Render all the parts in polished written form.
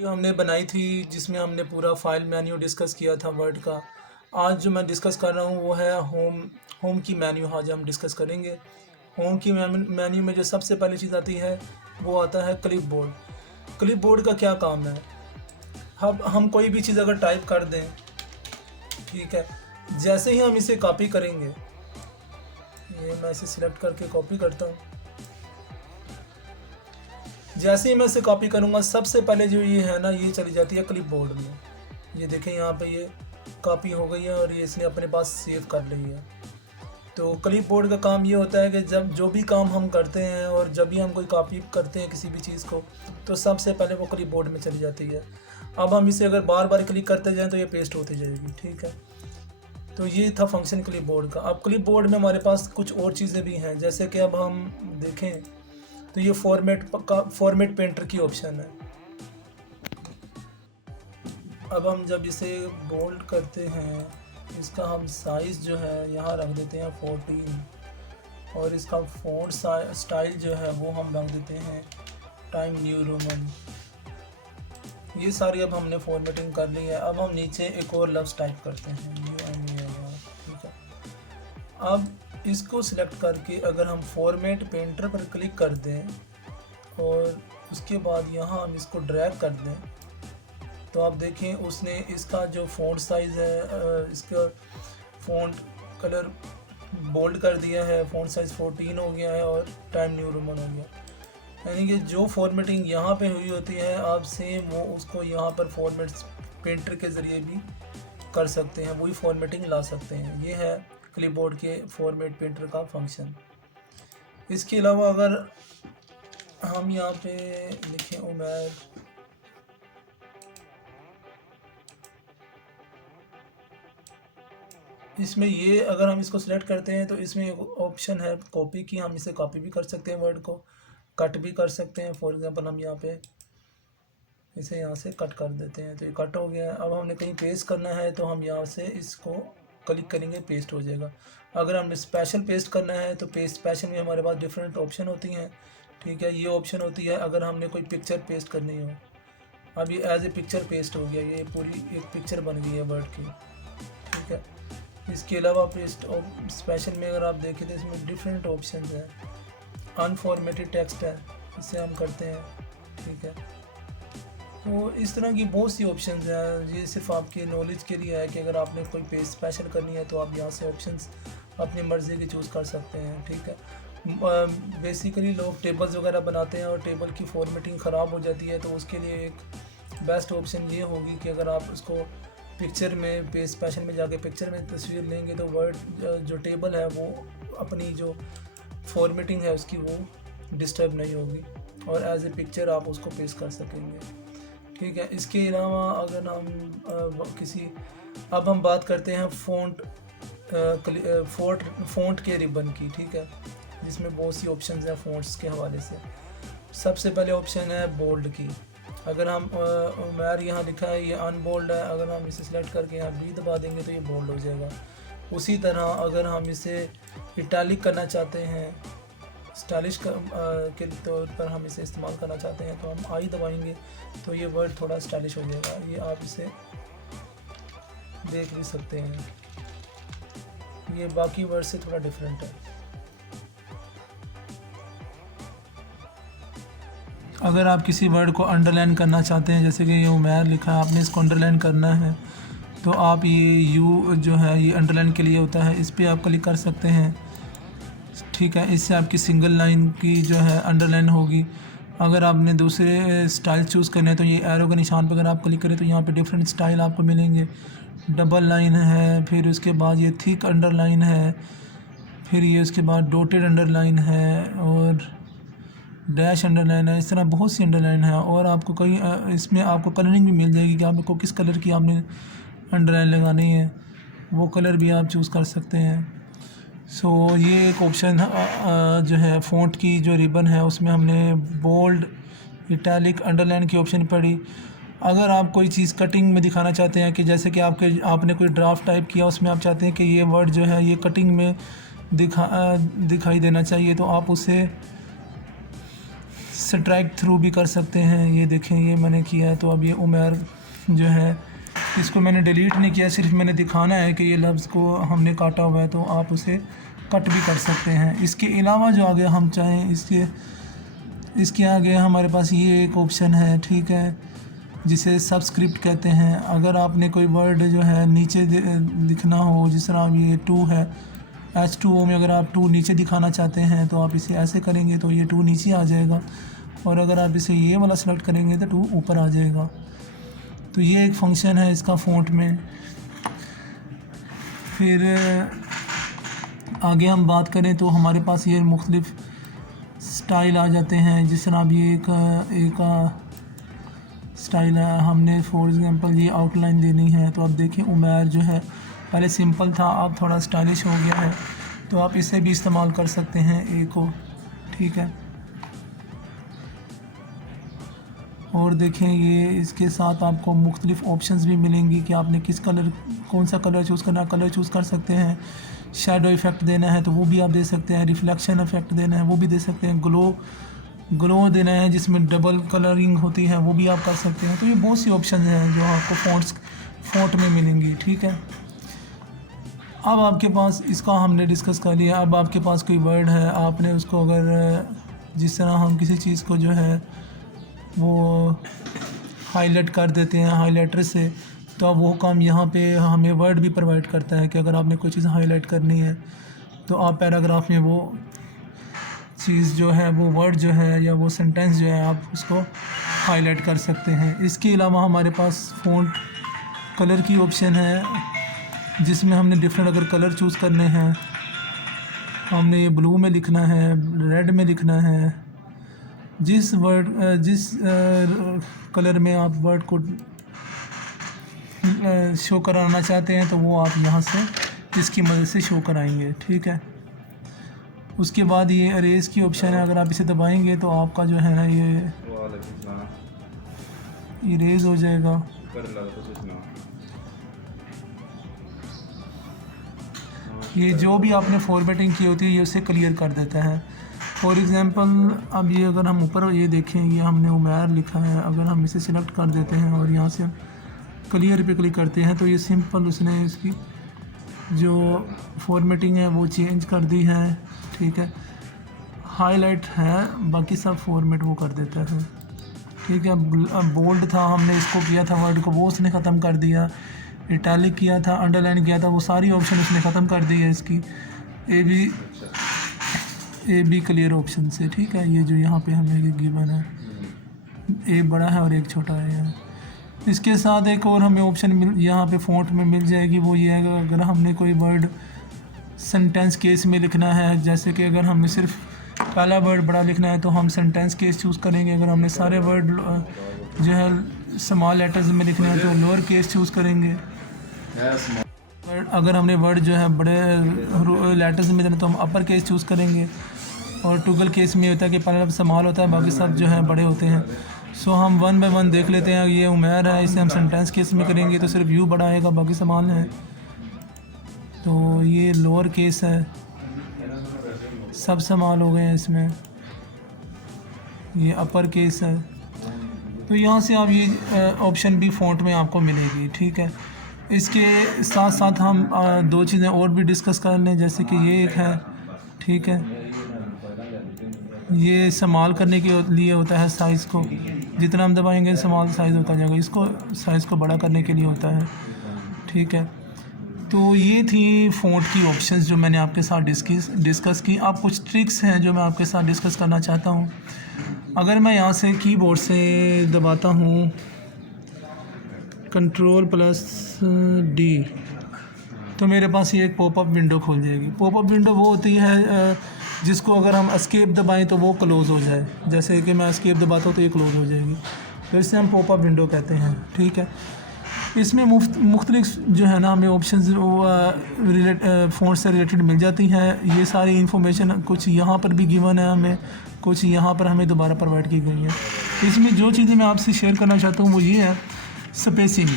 जो हमने बनाई थी जिसमें हमने पूरा फाइल मेन्यू डिस्कस किया था वर्ड का। आज जो मैं डिस्कस कर रहा हूँ वो है होम होम की मेन्यू। आज हम डिस्कस करेंगे होम की मेन्यू में जो सबसे पहली चीज़ आती है वो आता है क्लिप बोर्ड। क्लिप बोर्ड का क्या काम है? हम कोई भी चीज़ अगर टाइप कर दें, ठीक है, जैसे ही हम इसे कॉपी करेंगे, ये मैं इसे सिलेक्ट करके कॉपी करता हूँ। जैसे ही मैं इसे कॉपी करूँगा सबसे पहले जो ये है ना, ये चली जाती है क्लिप बोर्ड में। ये देखें यहाँ पे ये कॉपी हो गई है और ये इसने अपने पास सेव कर ली है। तो क्लिप बोर्ड का काम ये होता है कि जब जो भी काम हम करते हैं और जब भी हम कोई कॉपी करते हैं किसी भी चीज़ को, तो सबसे पहले वो क्लिप बोर्ड में चली जाती है। अब हम इसे अगर बार बार क्लिक करते जाएं तो ये पेस्ट होती जाएगी, ठीक है। तो ये था फंक्शन क्लिप बोर्ड का। अब क्लिप बोर्ड में हमारे पास कुछ और चीज़ें भी हैं, जैसे कि अब हम देखें तो ये फॉर्मेट पेंटर की ऑप्शन है। अब हम जब इसे बोल्ड करते हैं, इसका हम साइज़ जो है यहाँ रख देते हैं 14 और इसका फ़ॉन्ट स्टाइल जो है वो हम रख देते हैं टाइम न्यू रोमन। ये सारी अब हमने फॉर्मेटिंग कर ली है। अब हम नीचे एक और लफ्ज़ टाइप करते हैं ठीक है। अब इसको सिलेक्ट करके अगर हम फॉर्मेट पेंटर पर क्लिक कर दें और उसके बाद यहाँ हम इसको ड्रैग कर दें, तो आप देखें उसने इसका जो फ़ॉन्ट साइज़ है, इसका फ़ॉन्ट कलर बोल्ड कर दिया है, फ़ॉन्ट साइज़ 14 हो गया है और टाइम न्यू रोमन हो गया। यानी कि जो फॉर्मेटिंग यहाँ पे हुई होती है आप सेम वो उसको यहाँ पर फॉर्मेट पेंटर के ज़रिए भी कर सकते हैं, वही फॉर्मेटिंग ला सकते हैं। ये है क्लिपबोर्ड के फॉर्मेट पेंटर का फंक्शन। इसके अलावा अगर हम यहाँ पे लिखें उमैर, इसमें ये अगर हम इसको सिलेक्ट करते हैं तो इसमें एक ऑप्शन है कॉपी की। हम इसे कॉपी भी कर सकते हैं, वर्ड को कट भी कर सकते हैं। फॉर एग्जांपल हम यहाँ पे इसे यहाँ से कट कर देते हैं तो ये कट हो गया है। अब हमने कहीं पेस्ट करना है तो हम यहाँ से इसको क्लिक करेंगे, पेस्ट हो जाएगा। अगर हमने स्पेशल पेस्ट करना है तो पेस्ट स्पेशल में हमारे पास डिफरेंट ऑप्शन होती हैं, ठीक है। ये ऑप्शन होती है अगर हमने कोई पिक्चर पेस्ट करनी हो। अब ये एज ए पिक्चर पेस्ट हो गया, ये पूरी एक पिक्चर बन गई है वर्ड की, ठीक है। इसके अलावा पेस्ट स्पेशल में अगर आप देखें तो इसमें डिफरेंट ऑप्शन हैं। अनफॉर्मेटेड टेक्स्ट है, इसे हम करते हैं, ठीक है। तो इस तरह की बहुत सी ऑप्शंस हैं। ये सिर्फ आपकी नॉलेज के लिए है कि अगर आपने कोई पेज स्पेशल करनी है तो आप यहाँ से ऑप्शंस अपनी मर्ज़ी की चूज़ कर सकते हैं, ठीक है। बेसिकली लोग टेबल्स वगैरह बनाते हैं और टेबल की फॉर्मेटिंग ख़राब हो जाती है, तो उसके लिए एक बेस्ट ऑप्शन ये होगी कि अगर आप उसको पिक्चर में पेज स्पेशल में जाके पिक्चर में तस्वीर लेंगे तो वर्ड जो टेबल है वो अपनी जो फॉर्मेटिंग है उसकी वो डिस्टर्ब नहीं होगी और एज ए पिक्चर आप उसको पेश कर सकेंगे, ठीक है। इसके अलावा अगर हम अब हम बात करते हैं फ़ॉन्ट के रिबन की, ठीक है, जिसमें बहुत सी ऑप्शंस हैं फ़ॉन्ट्स के हवाले से। सबसे पहले ऑप्शन है बोल्ड की। अगर हम उमैर यहाँ लिखा है ये अनबोल्ड है, अगर हम इसे सिलेक्ट करके यहाँ बी दबा देंगे तो ये बोल्ड हो जाएगा। उसी तरह अगर हम इसे इटैलिक करना चाहते हैं, स्टाइलिश के तौर पर हम इसे इस्तेमाल करना चाहते हैं तो हम आई दबाएंगे तो ये वर्ड थोड़ा स्टाइलिश हो जाएगा। ये आप इसे देख भी सकते हैं, ये बाकी वर्ड से थोड़ा डिफरेंट है। अगर आप किसी वर्ड को अंडरलाइन करना चाहते हैं, जैसे कि ये उमैर लिखा है, आपने इसको अंडरलाइन करना है तो आप ये यू जो है ये अंडरलाइन के लिए होता है, इस पर आप क्लिक कर सकते हैं, ठीक है। इससे आपकी सिंगल लाइन की जो है अंडरलाइन होगी। अगर आपने दूसरे स्टाइल चूज़ करने हैं तो ये एरो के निशान पर अगर आप क्लिक करें तो यहाँ पे डिफरेंट स्टाइल आपको मिलेंगे। डबल लाइन है, फिर उसके बाद ये थिक अंडरलाइन है, फिर ये उसके बाद डॉटेड अंडरलाइन है और डैश अंडरलाइन है। इस तरह बहुत सी अंडरलाइन है और आपको कई इसमें आपको कलरिंग भी मिल जाएगी कि आपको किस कलर की आपने अंडरलाइन लगानी है, वो कलर भी आप चूज़ कर सकते हैं। सो ये एक ऑप्शन जो है फ़ॉन्ट की जो रिबन है उसमें हमने बोल्ड, इटैलिक, अंडरलाइन की ऑप्शन पढ़ी। अगर आप कोई चीज़ कटिंग में दिखाना चाहते हैं कि जैसे कि आपने कोई ड्राफ्ट टाइप किया, उसमें आप चाहते हैं कि ये वर्ड जो है ये कटिंग में दिखाई देना चाहिए, तो आप उसे स्ट्राइक थ्रू भी कर सकते हैं। ये देखें, ये मैंने किया है। तो अब ये उमर जो है, इसको मैंने डिलीट नहीं किया, सिर्फ मैंने दिखाना है कि ये लफ्ज़ को हमने काटा हुआ है, तो आप उसे कट भी कर सकते हैं। इसके अलावा जो आगे हम चाहें, इसके आगे हमारे पास ये एक ऑप्शन है, ठीक है, जिसे सबस्क्रिप्ट कहते हैं। अगर आपने कोई वर्ड जो है नीचे लिखना हो, जिस तरह अब ये 2 है, H2O में अगर आप 2 नीचे दिखाना चाहते हैं तो आप इसे ऐसे करेंगे तो ये 2 नीचे आ जाएगा, और अगर आप इसे ये वाला सेलेक्ट करेंगे तो 2 ऊपर आ जाएगा। तो ये एक फंक्शन है इसका फ़ॉन्ट में। फिर आगे हम बात करें तो हमारे पास ये मुख्तलिफ़ स्टाइल आ जाते हैं। जिस तरह अब ये एक स्टाइल है, हमने फॉर एग्ज़ाम्पल ये आउटलाइन देनी है। तो अब देखिए उमैर जो है पहले सिंपल था, अब थोड़ा स्टाइलिश हो गया है, तो आप इसे भी इस्तेमाल कर सकते हैं ए को, ठीक है। और देखें, ये इसके साथ आपको मुख्तलिफ़ ऑप्शंस भी मिलेंगी कि आपने किस कलर, कौन सा कलर चूज़ करना है। कलर चूज़ कर सकते हैं, शैडो इफ़ेक्ट देना है तो वो भी आप दे सकते हैं, रिफ्लेक्शन इफ़ेक्ट देना है वो भी दे सकते हैं, ग्लो देना है जिसमें डबल कलरिंग होती है वो भी आप कर सकते हैं। तो ये बहुत सी ऑप्शन हैं जो आपको फ़ॉन्ट में मिलेंगी, ठीक है। अब आपके पास, इसका हमने डिस्कस कर लिया। अब आपके पास कोई वर्ड है, आपने उसको अगर, जिस तरह हम किसी चीज़ को जो है वो हाईलाइट कर देते हैं हाईलाइटर से, तो अब वो काम यहाँ पे हमें वर्ड भी प्रोवाइड करता है कि अगर आपने कोई चीज़ हाईलाइट करनी है तो आप पैराग्राफ में वो चीज़ जो है, वो वर्ड जो है या वो सेंटेंस जो है, आप उसको हाईलाइट कर सकते हैं। इसके अलावा हमारे पास फ़ॉन्ट कलर की ऑप्शन है, जिसमें हमने डिफरेंट अगर कलर चूज़ करने हैं, हमने ये ब्लू में लिखना है, रेड में लिखना है, जिस कलर में आप वर्ड को शो कराना चाहते हैं तो वो आप यहाँ से इसकी मदद से शो कराएंगे, ठीक है। उसके बाद ये अरेज की ऑप्शन है, अगर आप इसे दबाएंगे तो आपका जो है ना ये इरेज हो जाएगा। ये जो भी आपने फॉर्मेटिंग की होती है ये उसे क्लियर कर देता है। फॉर एग्ज़ाम्पल अब ये अगर हम ऊपर ये देखें, ये हमने उमैर लिखा है, अगर हम इसे सिलेक्ट कर देते हैं और यहाँ से क्लियर पे क्लिक करते हैं तो ये सिंपल उसने इसकी जो फॉर्मेटिंग है वो चेंज कर दी है, ठीक है। हाईलाइट है, बाकी सब फॉर्मेट वो कर देता है, ठीक है। अब बोल्ड था, हमने इसको किया था वर्ड को, वो उसने ख़त्म कर दिया। इटैलिक किया था, अंडरलाइन किया था, वो सारी ऑप्शन उसने ख़त्म कर दी है इसकी। ए बी क्लियर ऑप्शन से, ठीक है। ये जो यहाँ पे हमें ये गिवन है, एक बड़ा है और एक छोटा है। इसके साथ एक और हमें ऑप्शन यहाँ पे फ़ॉन्ट में मिल जाएगी, वो ये है कि अगर हमने कोई वर्ड सेंटेंस केस में लिखना है, जैसे कि अगर हमें सिर्फ पहला वर्ड बड़ा लिखना है तो हम सेंटेंस केस चूज़ करेंगे। अगर हमने सारे वर्ड जो है स्मॉल लेटर्स में लिखना है तो लोअर केस चूज़ करेंगे। अगर हमने वर्ड जो है बड़े लेटर्स में देना तो हम अपर केस चूज़ करेंगे। और टूगल केस में होता है कि पहला स्मॉल होता है, बाकी सब जो है बड़े होते हैं। सो हम 1 बाय 1 देख लेते हैं। ये उमैर है, इसे हम सेंटेंस केस में करेंगे तो सिर्फ यू बड़ा आएगा, बाकी स्मॉल है। तो ये लोअर केस है, सब स्मॉल हो गए हैं इसमें। ये अपर केस है। तो यहाँ से आप ये ऑप्शन भी फ़ॉन्ट में आपको मिलेगी, ठीक है। इसके साथ साथ हम 2 चीज़ें और भी डिस्कस कर लें, जैसे कि ये एक है, ठीक है। ये इस्तेमाल करने के लिए होता है, साइज़ को जितना हम दबाएंगे स्मॉल साइज़ होता जाएगा, इसको साइज़ को बड़ा करने के लिए होता है, ठीक है। तो ये थी फ़ॉन्ट की ऑप्शंस जो मैंने आपके साथ डिस्कस की। अब कुछ ट्रिक्स हैं जो मैं आपके साथ डिस्कस करना चाहता हूँ। अगर मैं यहाँ से कीबोर्ड से दबाता हूँ Ctrl+D तो मेरे पास ये एक पॉपअप विंडो खोल जाएगी। पॉपअप विंडो वो होती है जिसको अगर हम एस्केप दबाएं तो वो क्लोज़ हो जाए। जैसे कि मैं एस्केप दबाता हूँ तो ये क्लोज़ हो जाएगी, तो इससे हम पॉपअप विंडो कहते हैं, ठीक है। इसमें मुख्तलिफ जो है ना हमें ऑप्शंस फ़ॉन्ट से रिलेटेड मिल जाती हैं। ये सारी इन्फॉर्मेशन कुछ यहाँ पर भी गिवन है हमें, कुछ यहाँ पर हमें दोबारा प्रोवाइड की गई है। इसमें जो चीज़ें मैं आपसे शेयर करना चाहता हूँ वो ये है स्पेसिंग।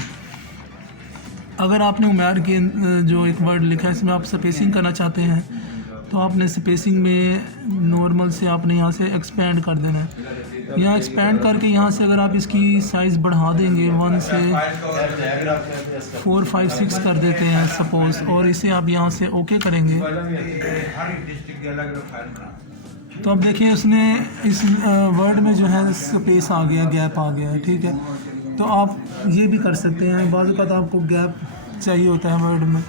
अगर आपने उमैर के जो एक वर्ड लिखा है इसमें आप स्पेसिंग करना चाहते हैं तो आपने स्पेसिंग में नॉर्मल से आपने यहाँ से एक्सपेंड कर देना है। यहाँ एक्सपेंड करके यहाँ से अगर आप इसकी साइज़ बढ़ा देंगे 1 से 4 5 6 कर देते हैं सपोज़, और इसे आप यहाँ से ओके करेंगे तो अब देखिए उसने इस वर्ड में जो है स्पेस आ गया, गैप आ गया है, ठीक है। तो आप ये भी कर सकते हैं, बाज़ औक़ात आपको गैप चाहिए होता है वर्ड में,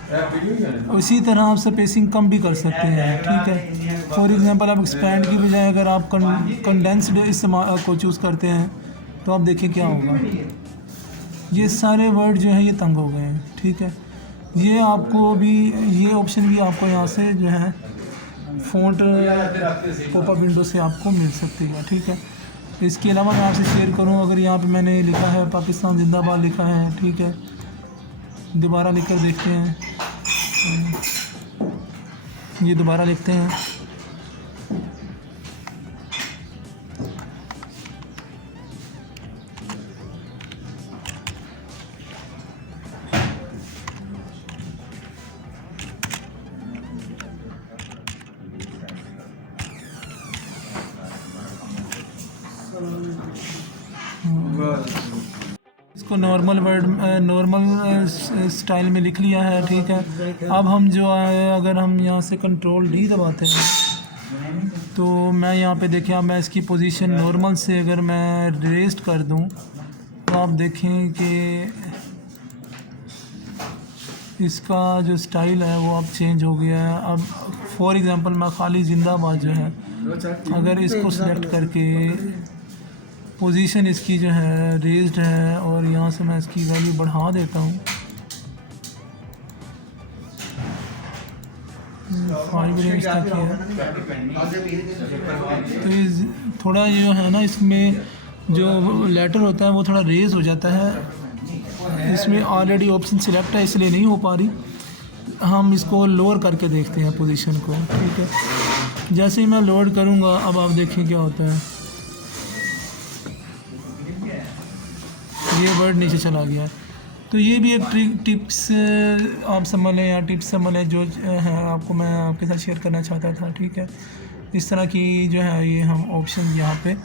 उसी तरह आप स्पेसिंग कम भी कर सकते हैं, ठीक है। फॉर एग्जांपल आप एक्सपैंड की बजाय अगर आप कंडेंस्ड इस्तेमाल को चूज़ करते हैं तो आप देखिए क्या होगा, ये सारे वर्ड जो हैं ये तंग हो गए हैं, ठीक है। ये आपको भी, ये ऑप्शन भी आपको यहाँ से जो है फ़ॉन्ट पॉपअप विंडो से आपको मिल सकती है, ठीक है। इसके अलावा मैं आपसे शेयर करूँ, अगर यहाँ पे मैंने लिखा है पाकिस्तान जिंदाबाद लिखा है, ठीक है, दोबारा लिखकर देखते हैं, ये दोबारा लिखते हैं, इसको नॉर्मल वर्ड नॉर्मल स्टाइल में लिख लिया है, ठीक है। अब हम जो है अगर हम यहाँ से कंट्रोल डी दबाते हैं तो मैं यहाँ पे देखिए, अब मैं इसकी पोजीशन नॉर्मल से अगर मैं रेस्ट कर दूँ तो आप देखें कि इसका जो स्टाइल है वो अब चेंज हो गया है। अब फॉर एग्ज़ाम्पल मैं खाली जिंदाबाद जो है अगर इसको सिलेक्ट करके पोजीशन इसकी जो है रेज्ड है और यहाँ से मैं इसकी वैल्यू बढ़ा देता हूँ 5 रेंज तक है, तो ये थोड़ा जो है ना इसमें जो लेटर होता है वो थोड़ा रेज हो जाता है। इसमें ऑलरेडी ऑप्शन सिलेक्ट है इसलिए नहीं हो पा रही, हम इसको लोअर करके देखते हैं पोजीशन को, ठीक है। जैसे ही मैं लोड करूँगा अब आप देखिए क्या होता है, ये वर्ड नीचे चला गया है। तो ये भी एक टिप्स आप समझ लें या टिप्स समझ लें जो है आपको मैं आपके साथ शेयर करना चाहता था, ठीक है। इस तरह की जो है ये हम ऑप्शन यहाँ पे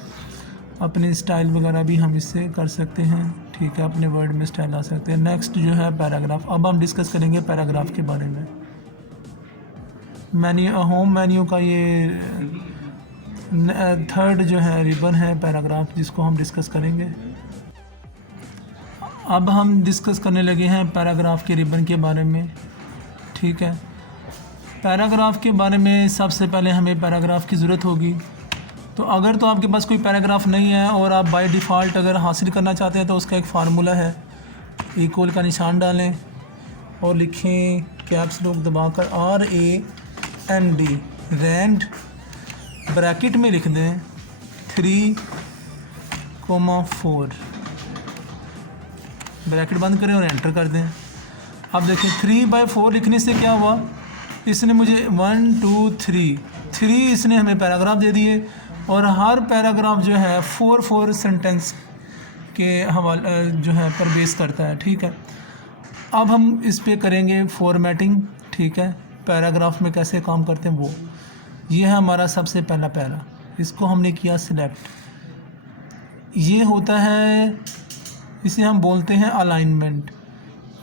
अपने स्टाइल वगैरह भी हम इससे कर सकते हैं, ठीक है, अपने वर्ड में स्टाइल ला सकते हैं। नेक्स्ट जो है पैराग्राफ, अब हम डिस्कस करेंगे पैराग्राफ के बारे में। मेन्यू, होम मेन्यू का ये थर्ड जो है रिबन है पैराग्राफ, जिसको हम डिस्कस करेंगे। अब हम डिस्कस करने लगे हैं पैराग्राफ के रिबन के बारे में, ठीक है। पैराग्राफ के बारे में सबसे पहले हमें पैराग्राफ की ज़रूरत होगी। तो अगर तो आपके पास कोई पैराग्राफ नहीं है और आप बाय डिफ़ॉल्ट अगर हासिल करना चाहते हैं तो उसका एक फार्मूला है, इक्वल का निशान डालें और लिखें कैप्स लॉक दबाकर RAND, रैंड, ब्रैकेट में लिख दें 3,4, ब्रैकेट बंद करें और एंटर कर दें। अब देखें 3/4 लिखने से क्या हुआ, इसने मुझे 1 2 3 इसने हमें पैराग्राफ दे दिए और हर पैराग्राफ जो है 4 सेंटेंस के हवाले जो है पर बेस करता है, ठीक है। अब हम इस पे करेंगे फॉर्मेटिंग, ठीक है, पैराग्राफ में कैसे काम करते हैं वो। ये है हमारा सबसे पहला पैरा, इसको हमने किया सिलेक्ट। ये होता है, इसे हम बोलते हैं अलाइनमेंट,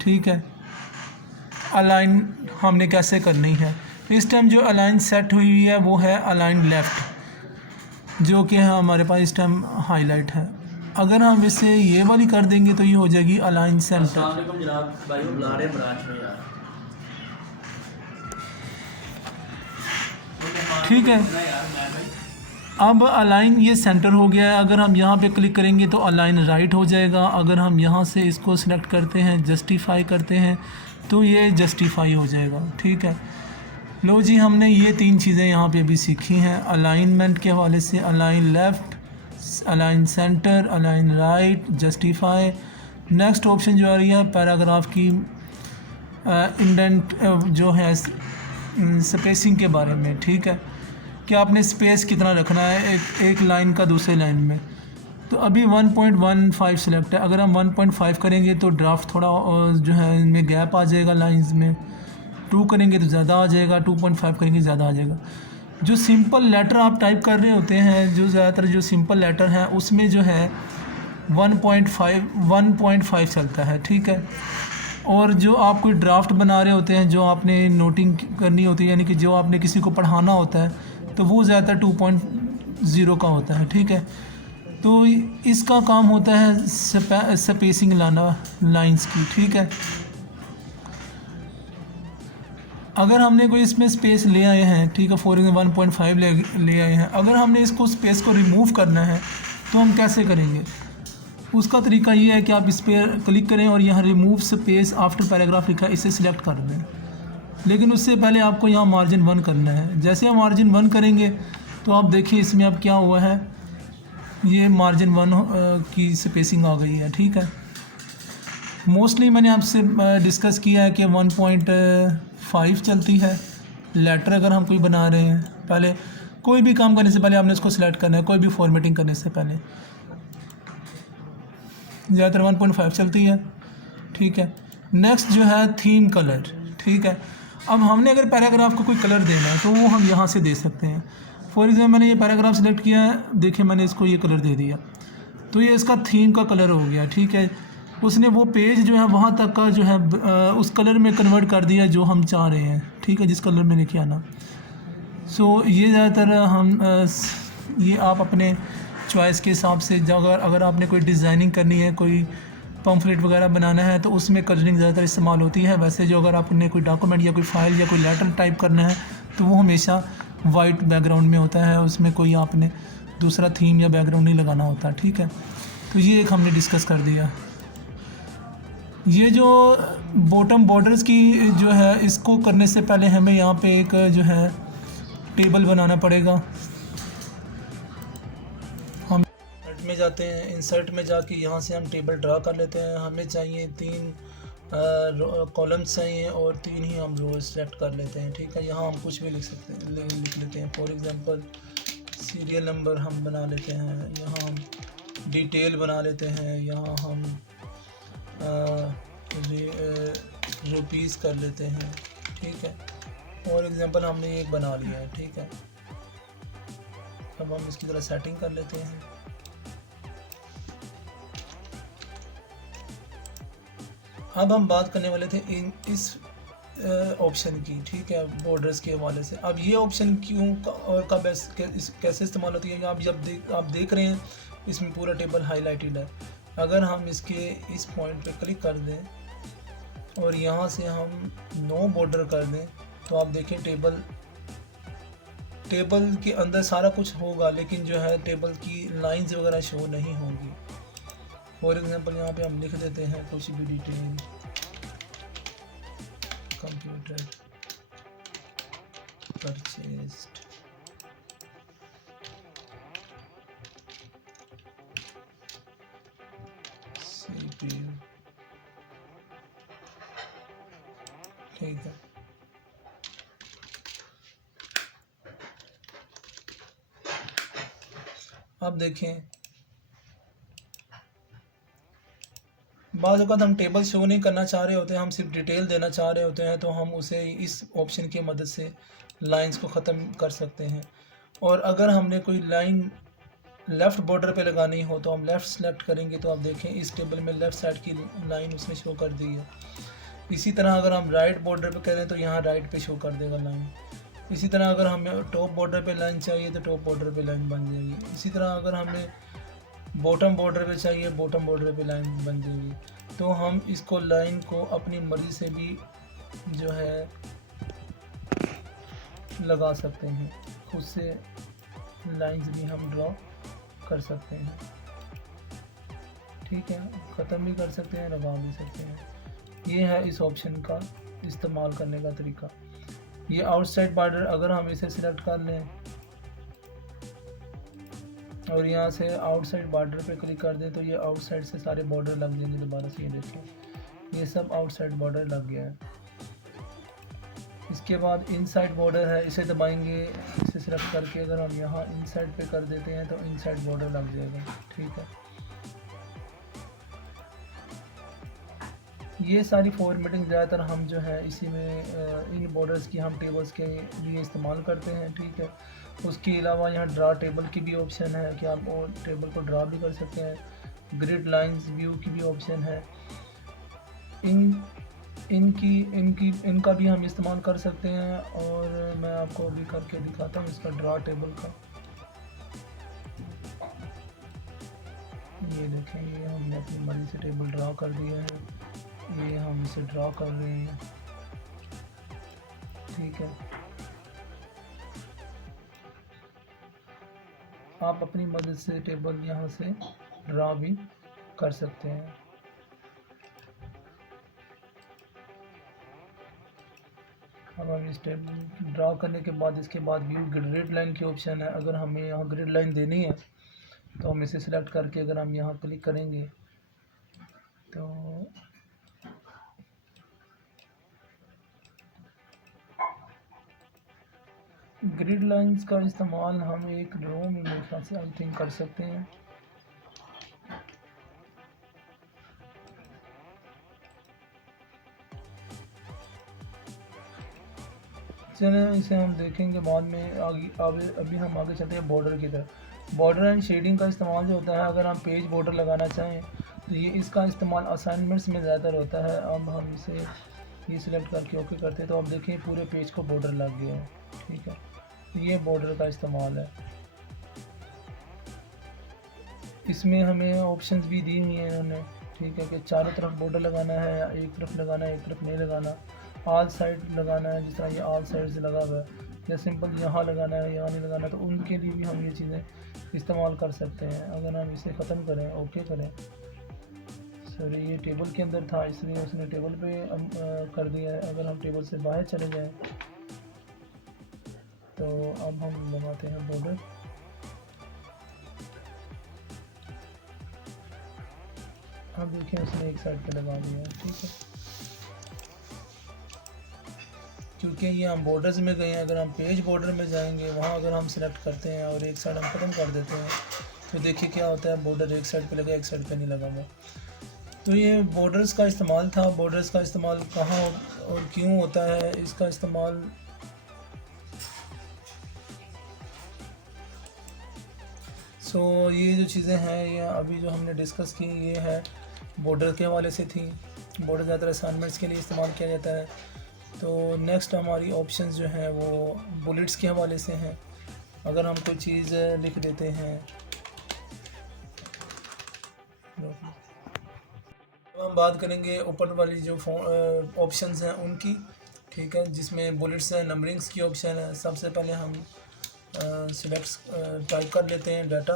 ठीक है। अलाइन हमने कैसे करनी है, इस टाइम जो अलाइन सेट हुई है वो है अलाइन लेफ़्ट, जो कि हमारे पास इस टाइम हाईलाइट है। अगर हम इसे ये वाली कर देंगे तो ये हो जाएगी अलाइन सेंटर, ठीक है। अब अलाइन ये सेंटर हो गया है। अगर हम यहाँ पे क्लिक करेंगे तो अलाइन राइट हो जाएगा। अगर हम यहाँ से इसको सिलेक्ट करते हैं, जस्टिफाई करते हैं, तो ये जस्टिफाई हो जाएगा, ठीक है। लो जी, हमने ये 3 चीज़ें यहाँ पे अभी सीखी हैं अलाइनमेंट के हवाले से, align left, align centre, align right, justify. Next option जो आ रही है पैराग्राफ की इंडेंट जो है स्पेसिंग के बारे में, ठीक है, कि आपने स्पेस कितना रखना है एक लाइन का दूसरे लाइन में। तो अभी 1.15 सिलेक्ट है, अगर हम 1.5 करेंगे तो ड्राफ्ट थोड़ा जो है इनमें गैप आ जाएगा लाइंस में, 2 करेंगे तो ज़्यादा आ जाएगा, 2.5 करेंगे ज़्यादा आ जाएगा। जो सिंपल लेटर आप टाइप कर रहे होते हैं, जो ज़्यादातर जो सिंपल लेटर हैं उसमें जो है 1.5 चलता है, ठीक है। और जो आप कोई ड्राफ्ट बना रहे होते हैं, जो आपने नोटिंग करनी होती है, यानी कि जो आपने किसी को पढ़ाना होता है, तो वो ज़्यादातर 2.0 का होता है, ठीक है। तो इसका काम होता है स्पेसिंग लाना लाइंस की, ठीक है। अगर हमने कोई इसमें स्पेस ले आए हैं, ठीक है, फॉर एग्जाम्पल 1.5 ले आए हैं, अगर हमने इसको स्पेस को रिमूव करना है तो हम कैसे करेंगे? उसका तरीका ये है कि आप इस पर क्लिक करें और यहाँ रिमूव स्पेस आफ्टर पैराग्राफ लिखा है, इसे सिलेक्ट कर दें। लेकिन उससे पहले आपको यहाँ मार्जिन 1 करना है। जैसे हम मार्जिन 1 करेंगे तो आप देखिए इसमें अब क्या हुआ है, ये मार्जिन 1 की स्पेसिंग आ गई है, ठीक है। मोस्टली मैंने आपसे डिस्कस किया है कि 1.5 चलती है। लेटर अगर हम कोई बना रहे हैं, पहले कोई भी काम करने से पहले आपने इसको सिलेक्ट करना है, कोई भी फॉर्मेटिंग करने से पहले। ज़्यादातर 1.5 चलती है, ठीक है। नेक्स्ट जो है थीम कलर, ठीक है। अब हमने अगर पैराग्राफ को कोई कलर देना है तो वो हम यहाँ से दे सकते हैं। फॉर एग्जाम्पल मैंने ये पैराग्राफ सेलेक्ट किया है, देखिए मैंने इसको ये कलर दे दिया, तो ये इसका थीम का कलर हो गया, ठीक है। उसने वो पेज जो है वहाँ तक का जो है उस कलर में कन्वर्ट कर दिया जो हम चाह रहे हैं, ठीक है, जिस कलर में लिखे आना। सो ये ज़्यादातर ये आप अपने चॉइस के हिसाब से, अगर आपने कोई डिज़ाइनिंग करनी है, कोई पम्फलेट वगैरह बनाना है, तो उसमें कलरिंग ज़्यादातर इस्तेमाल होती है। वैसे जो अगर आपने कोई डॉक्यूमेंट या कोई फ़ाइल या कोई लेटर टाइप करना है तो वो हमेशा वाइट बैकग्राउंड में होता है, उसमें कोई आपने दूसरा थीम या बैकग्राउंड नहीं लगाना होता, ठीक है। तो ये एक हमने डिस्कस कर दिया। ये जो बॉटम बॉर्डर्स की जो है, इसको करने से पहले हमें यहाँ पे एक जो है टेबल बनाना पड़ेगा। हम इंसर्ट में जाते हैं, इंसर्ट में जाके यहाँ से हम टेबल ड्रा कर लेते हैं। हमें चाहिए 3 कॉलम्स चाहिए और 3 ही हम रो सेलेक्ट कर लेते हैं, ठीक है। यहाँ हम कुछ भी लिख सकते हैं, लिख लेते हैं। फॉर एग्जांपल सीरियल नंबर हम बना लेते हैं, यहाँ हम डिटेल बना लेते हैं, यहाँ हम रुपीज़ कर लेते हैं, ठीक है। फॉर एग्जांपल हमने एक बना लिया है, ठीक है। अब हम इसकी तरह सेटिंग कर लेते हैं। अब हम बात करने वाले थे इस ऑप्शन की, ठीक है, बॉर्डर्स के हवाले से। अब ये ऑप्शन क्यों और कब कैसे इस्तेमाल होती है, आप जब आप देख रहे हैं इसमें पूरा टेबल हाईलाइटेड है। अगर हम इसके इस पॉइंट पे क्लिक कर दें और यहाँ से हम नो बॉर्डर कर दें तो आप देखें टेबल के अंदर सारा कुछ होगा, लेकिन जो है टेबल की लाइंस वगैरह शो नहीं होंगी। फॉर एग्जांपल यहाँ पे हम लिख देते हैं कुछ भी डिटेल, कंप्यूटर परचेस्ड, CPU, ठीक है। अब देखें बाज़ औक़ात हम टेबल शो नहीं करना चाह रहे होते हैं, हम सिर्फ डिटेल देना चाह रहे होते हैं, तो हम उसे इस ऑप्शन की मदद से लाइंस को ख़त्म कर सकते हैं। और अगर हमने कोई लाइन लेफ़्ट बॉर्डर पे लगानी हो तो हम लेफ़्ट सेलेक्ट करेंगे, तो आप देखें इस टेबल में लेफ़्ट साइड की लाइन उसने शो कर दी है। इसी तरह अगर हम राइट बॉर्डर पे करें तो यहाँ राइट पे शो कर देगा लाइन। इसी तरह अगर हमें टॉप बॉर्डर पे लाइन चाहिए तो टॉप बॉर्डर पे लाइन बन जाएगी। इसी तरह अगर हमें बॉटम बॉर्डर पे चाहिए, बॉटम बॉर्डर पे लाइन बन जाएगी। तो हम इसको लाइन को अपनी मर्ज़ी से भी जो है लगा सकते हैं, खुद से लाइंस भी हम ड्रॉ कर सकते हैं, ठीक है। ख़त्म भी कर सकते हैं, लगा भी सकते हैं। ये है इस ऑप्शन का इस्तेमाल करने का तरीका। ये आउटसाइड बॉर्डर अगर हम इसे सिलेक्ट कर लें और यहाँ से आउटसाइड बॉर्डर पे क्लिक कर दें तो ये आउटसाइड से सारे बॉर्डर लग जाएंगे। दोबारा से ये देखें, ये सब आउटसाइड बॉर्डर लग गया है। इसके बाद इनसाइड बॉर्डर है, इसे दबाएंगे, इसे सिलेक्ट करके अगर हम यहाँ इनसाइड पे कर देते हैं तो इनसाइड बॉर्डर लग जाएगा, ठीक है। ये सारी फॉर्मेटिंग ज़्यादातर हम जो है इसी में इन बॉर्डर्स की हम टेबल्स के लिए इस्तेमाल करते हैं, ठीक है। उसके अलावा यहाँ ड्रा टेबल की भी ऑप्शन है कि आप और टेबल को ड्रा भी कर सकते हैं। ग्रिड लाइंस व्यू की भी ऑप्शन है। इन इनकी इनकी इनका भी हम इस्तेमाल कर सकते हैं, और मैं आपको अभी करके दिखाता हूँ इसका ड्रा टेबल का। ये देखें, ये हमने अपनी मर्जी से टेबल ड्रा कर दिया है, ये हम इसे ड्रा कर रहे हैं, ठीक है। आप अपनी मदद से टेबल यहाँ से ड्रा भी कर सकते हैं। अब हम इस टेबल ड्रा करने के बाद इसके बाद व्यू ग्रिड लाइन की ऑप्शन है। अगर हमें यहाँ ग्रिड लाइन देनी है तो हम इसे सिलेक्ट करके अगर हम यहाँ क्लिक करेंगे तो ग्रिड लाइंस का इस्तेमाल हम एक रो में मेरे ख्याल से आई थिंक कर सकते हैं। चलें, इसे हम देखेंगे बाद में। आगे अभी हम आगे चलते हैं बॉर्डर की तरफ। बॉर्डर एंड शेडिंग का इस्तेमाल जो होता है, अगर हम पेज बॉर्डर लगाना चाहें तो ये इसका इस्तेमाल असाइनमेंट्स में ज़्यादातर होता है। अब हम इसे ये सिलेक्ट करके ओके करते हैं तो आप देखें पूरे पेज को बॉर्डर लग गया है, ठीक है। तो ये बॉर्डर का इस्तेमाल है। इसमें हमें ऑप्शंस भी दी हुई हैं इन्होंने, ठीक है, कि चारों तरफ बॉर्डर लगाना है या एक तरफ लगाना है, एक तरफ नहीं लगाना। ऑल साइड लगाना है, जिस तरह ये ऑल साइड से लगा हुआ है, या सिंपल यहाँ लगाना है यहाँ नहीं लगाना, तो उनके लिए भी हम ये चीज़ें इस्तेमाल कर सकते हैं। अगर हम इसे ख़त्म करें, ओके करें। सॉरी, ये टेबल के अंदर था इसलिए उसने टेबल पे कर दिया है। अगर हम टेबल से बाहर चले जाएं तो अब हम लगाते हैं बॉर्डर। अब देखिए उसने एक साइड पे लगा दिया है, ठीक है। क्योंकि ये हम बॉर्डर्स में गए हैं, अगर हम पेज बॉर्डर में जाएंगे वहाँ अगर हम सिलेक्ट करते हैं और एक साइड हम ख़त्म कर देते हैं तो देखिए क्या होता है, बॉर्डर एक साइड पे लगा, एक साइड पे नहीं लगा हुआ। तो ये बॉर्डर्स का इस्तेमाल था। बॉर्डर्स का इस्तेमाल कहाँ और क्यों होता है, इसका इस्तेमाल ये जो चीज़ें हैं ये अभी जो हमने डिस्कस की ये है बॉर्डर के हवाले से थी। बॉर्डर ज़्यादातर असाइनमेंट्स के लिए इस्तेमाल किया जाता है। तो नेक्स्ट हमारी ऑप्शंस जो हैं वो बुलेट्स के हवाले से हैं। अगर हम कोई चीज़ लिख देते हैं, तो हम बात करेंगे ऊपर वाली जो ऑप्शंस हैं उनकी, ठीक है, जिसमें बुलेट्स हैं, नंबरिंग्स की ऑप्शन है। सबसे पहले हम सिलेक्ट टाइप कर लेते हैं डाटा।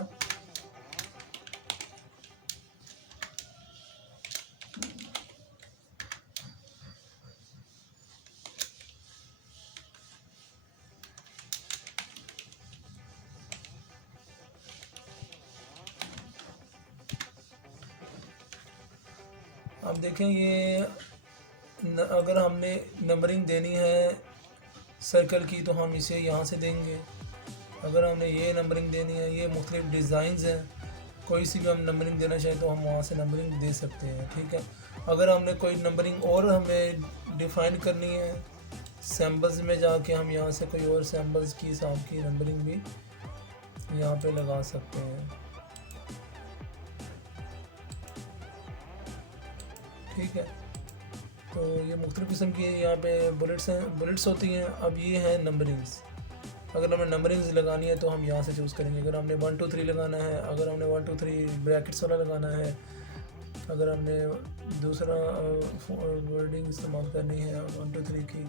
अब देखें ये अगर हमने नंबरिंग देनी है सर्कल की तो हम इसे यहाँ से देंगे। अगर हमने ये नंबरिंग देनी है, ये मुख्तलिफ डिज़ाइंस हैं, कोई सी भी हम नंबरिंग देना चाहें तो हम वहाँ से नंबरिंग दे सकते हैं, ठीक है। अगर हमने कोई नंबरिंग और हमें डिफ़ाइन करनी है सैम्बल्स में जाके, हम यहाँ से कोई और सैम्बल्स की हिसाब की नंबरिंग भी यहाँ पे लगा सकते हैं, ठीक है। तो ये मुख्तलिफ किस्म की यहाँ पे बुलेट्स होती हैं। अब ये है नंबरिंग्स। अगर हमें नंबरिंग्स लगानी है तो हम यहाँ से चूज़ करेंगे। अगर हमने 1 2 3 लगाना है, अगर हमने 1 2 3 ब्रैकेट्स वाला लगाना है, अगर हमने दूसरा वर्डिंग इस्तेमाल करनी है 1 2 3 की,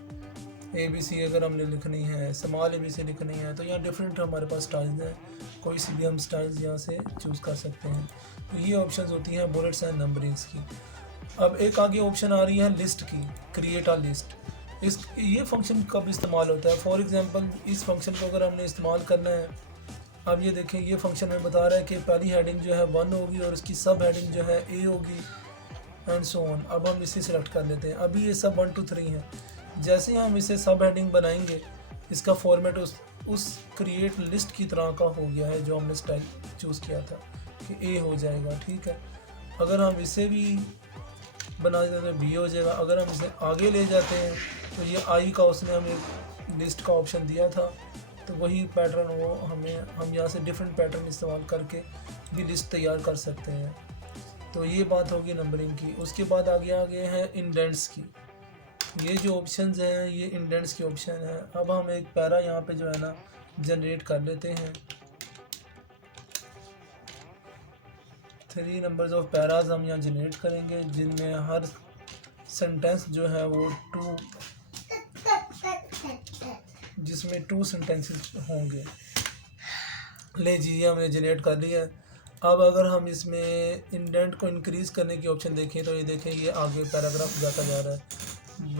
ABC अगर हमने लिखनी है, स्मॉल ABC लिखनी है, तो यहाँ डिफरेंट हमारे पास स्टाइल्स हैं। कोई सी भी हम स्टाइल्स यहाँ से चूज़ कर सकते हैं। तो ये ऑप्शन होती हैं बुलेट्स एंड नंबरिंग्स की। अब एक आगे ऑप्शन आ रही है लिस्ट की, क्रिएट अ लिस्ट। ये फंक्शन कब इस्तेमाल होता है? फॉर एग्जांपल इस फंक्शन को अगर हमने इस्तेमाल करना है, अब ये देखें ये फंक्शन में बता रहा है कि पहली हेडिंग जो है 1 होगी और इसकी सब हेडिंग जो है A होगी एंड सो ऑन। अब हम इसे सिलेक्ट कर लेते हैं। अभी ये सब 1 2 3 है। जैसे ही हम इसे सब हेडिंग बनाएंगे इसका फॉर्मेट उस क्रिएट लिस्ट की तरह का हो गया है जो हमने स्टाइल चूज़ किया था कि A हो जाएगा, ठीक है। अगर हम इसे भी बना देते हैं तो बी हो जाएगा। अगर हम इसे आगे ले जाते हैं तो ये आई का उसने हमें लिस्ट का ऑप्शन दिया था, तो वही पैटर्न वो हम यहाँ से डिफरेंट पैटर्न इस्तेमाल करके भी लिस्ट तैयार कर सकते हैं। तो ये बात होगी नंबरिंग की। उसके बाद आगे हैं इंडेंट्स की। ये जो ऑप्शंस हैं ये इंडेंट्स के ऑप्शन हैं। अब हम एक पैरा यहाँ पे जो है ना जनरेट कर लेते हैं। 3 नंबर्स ऑफ पैराज हम यहाँ जनरेट करेंगे, जिनमें हर सेंटेंस जो है वो जिसमें 2 सेंटेंसेस होंगे। ले जी हमने जनरेट कर लिया है। अब अगर हम इसमें इंडेंट को इंक्रीज़ करने की ऑप्शन देखें तो ये देखें ये आगे पैराग्राफ जाता जा रहा है।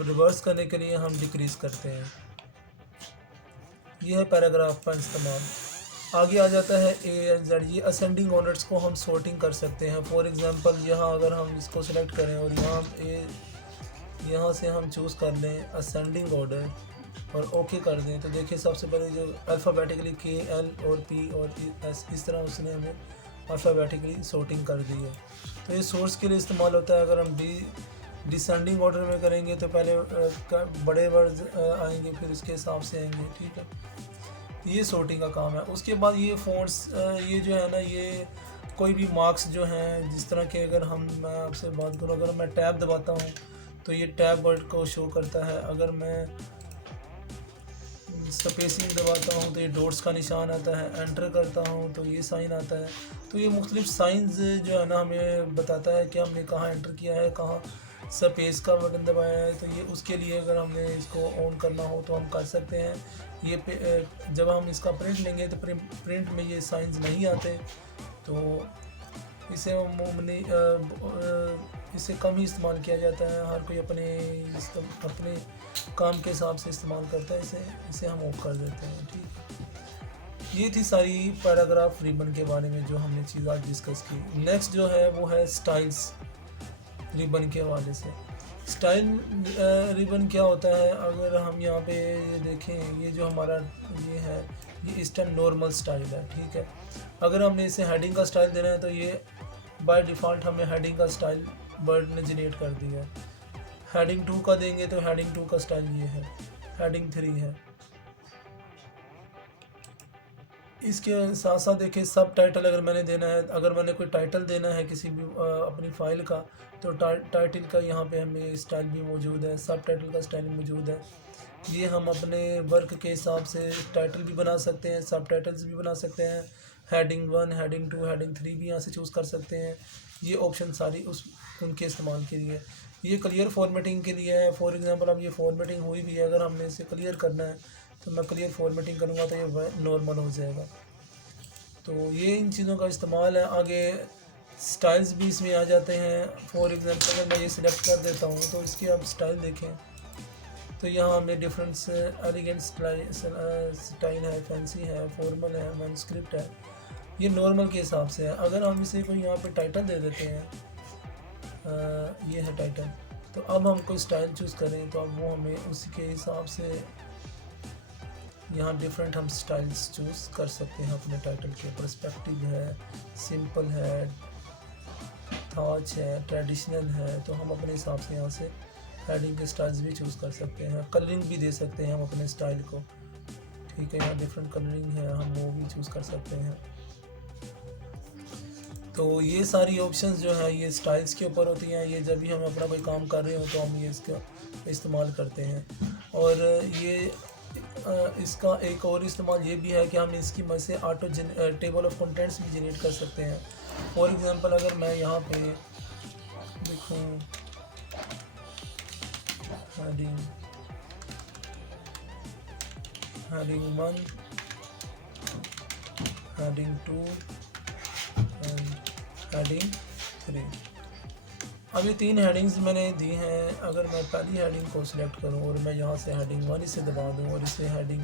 रिवर्स करने के लिए हम डिक्रीज़ करते हैं। यह है पैराग्राफ का इस्तेमाल। आगे आ जाता है ANZ। ये असेंडिंग ऑर्डर्स को हम सॉर्टिंग कर सकते हैं। फॉर एग्जांपल यहाँ अगर हम इसको सिलेक्ट करें और यहाँ से हम चूज़ कर लें असेंडिंग ऑर्डर और ओके कर दें, तो देखिए सबसे पहले जो अल्फ़ाबेटिकली K, L और P और S इस तरह उसने हमें अल्फ़ाबेटिकली सॉर्टिंग कर दी है। तो ये सोर्स के लिए इस्तेमाल होता है। अगर हम डिसेंडिंग ऑर्डर में करेंगे तो पहले बड़े वर्ड्स आएंगे, फिर उसके हिसाब से आएंगे। ठीक है, ये सॉर्टिंग का काम है। उसके बाद ये फ़ॉन्ट्स, ये जो है ना, ये कोई भी मार्क्स जो हैं, जिस तरह के अगर मैं आपसे बात करूँ, अगर मैं टैब दबाता हूँ तो ये टैब वर्ड को शो करता है। अगर मैं स्पेसिंग दबाता हूँ तो ये डॉट्स का निशान आता है। एंटर करता हूँ तो ये साइन आता है। तो ये मुख्तलिफ साइंस जो है ना हमें बताता है कि हमने कहाँ एंटर किया है, कहाँ स्पेस का बटन दबाया है। तो ये उसके लिए अगर हमने इसको ऑन करना हो तो हम कर सकते हैं। ये जब हम इसका प्रिंट लेंगे तो प्रिंट में ये साइंस नहीं आते, तो इसे कम ही इस्तेमाल किया जाता है। हर कोई अपने काम के हिसाब से इस्तेमाल करता है। इसे हम ऑफ कर देते हैं। ठीक, ये थी सारी पैराग्राफ रिबन के बारे में जो हमने चीज़ आज डिस्कस की। नेक्स्ट जो है वो है स्टाइल्स रिबन के हवाले से। स्टाइल रिबन क्या होता है, अगर हम यहाँ पे ये देखें, ये जो हमारा ये है, ये इस टाइम नॉर्मल स्टाइल है। ठीक है, अगर हमने इसे हेडिंग का स्टाइल देना है तो ये बाय डिफ़ॉल्ट हमें हेडिंग का स्टाइल वर्ड ने जनरेट कर दिया है। हेडिंग 2 का देंगे तो हेडिंग 2 का स्टाइल ये है। हेडिंग 3 है। इसके साथ साथ देखिए सब टाइटल अगर मैंने देना है, अगर मैंने कोई टाइटल देना है किसी भी अपनी फ़ाइल का, तो टाइटल का यहाँ पे हमें स्टाइल भी मौजूद है, सब टाइटल का स्टाइल मौजूद है। ये हम अपने वर्क के हिसाब से टाइटल भी बना सकते हैं, सब टाइटल्स भी बना सकते हैं। हेडिंग 1, हेडिंग 2, हेडिंग 3 भी यहाँ से चूज़ कर सकते हैं। ये ऑप्शन सारी उनके इस्तेमाल के लिए। ये क्लियर फॉर्मेटिंग के लिए है। फॉर एग्ज़ाम्पल अब ये फॉर्मेटिंग हुई भी है, अगर हमने इसे क्लियर करना है तो मैं क्लियर फॉर्मेटिंग करूँगा तो ये नॉर्मल हो जाएगा। तो ये इन चीज़ों का इस्तेमाल है। आगे स्टाइल्स भी इसमें आ जाते हैं। फॉर एग्ज़ाम्पल अगर मैं ये सिलेक्ट कर देता हूँ तो इसके आप स्टाइल देखें तो यहाँ हमें डिफरेंट एलिगेंट स्टाइल है, फैंसी है, फॉर्मल है, मैनस्क्रिप्ट है। ये नॉर्मल के हिसाब से है। अगर हम इसे कोई यहाँ पे टाइटल दे देते हैं, ये है टाइटल, तो अब हम कोई स्टाइल चूज़ करें तो अब वो हमें उसके हिसाब से यहाँ डिफरेंट हम स्टाइल्स चूज़ कर सकते हैं अपने टाइटल के। पर्सपेक्टिव है, सिंपल है, थाच है, ट्रेडिशनल है। तो हम अपने हिसाब से यहाँ से हेडिंग के स्टाइल्स भी चूज़ कर सकते हैं। कलरिंग भी दे सकते हैं हम अपने स्टाइल को। ठीक है, यहाँ डिफरेंट कलरिंग है, हम वो भी चूज़ कर सकते हैं। तो ये सारी ऑप्शंस जो है ये स्टाइल्स के ऊपर होती हैं। ये जब भी हम अपना कोई काम कर रहे हो तो हम ये इसका इस्तेमाल करते हैं। और ये इसका एक और इस्तेमाल ये भी है कि हम इसकी मदद से टेबल ऑफ कंटेंट्स भी जनरेट कर सकते हैं। फॉर एग्ज़ाम्पल अगर मैं यहाँ पे देखूँ हेडिंग 1, हेडिंग 2 एंड हेडिंग 3। अब ये 3 हेडिंग्स मैंने दी हैं। अगर मैं पहली हेडिंग को सिलेक्ट करूं और मैं यहाँ से हेडिंग 1 इसे दबा दूं और इसे हेडिंग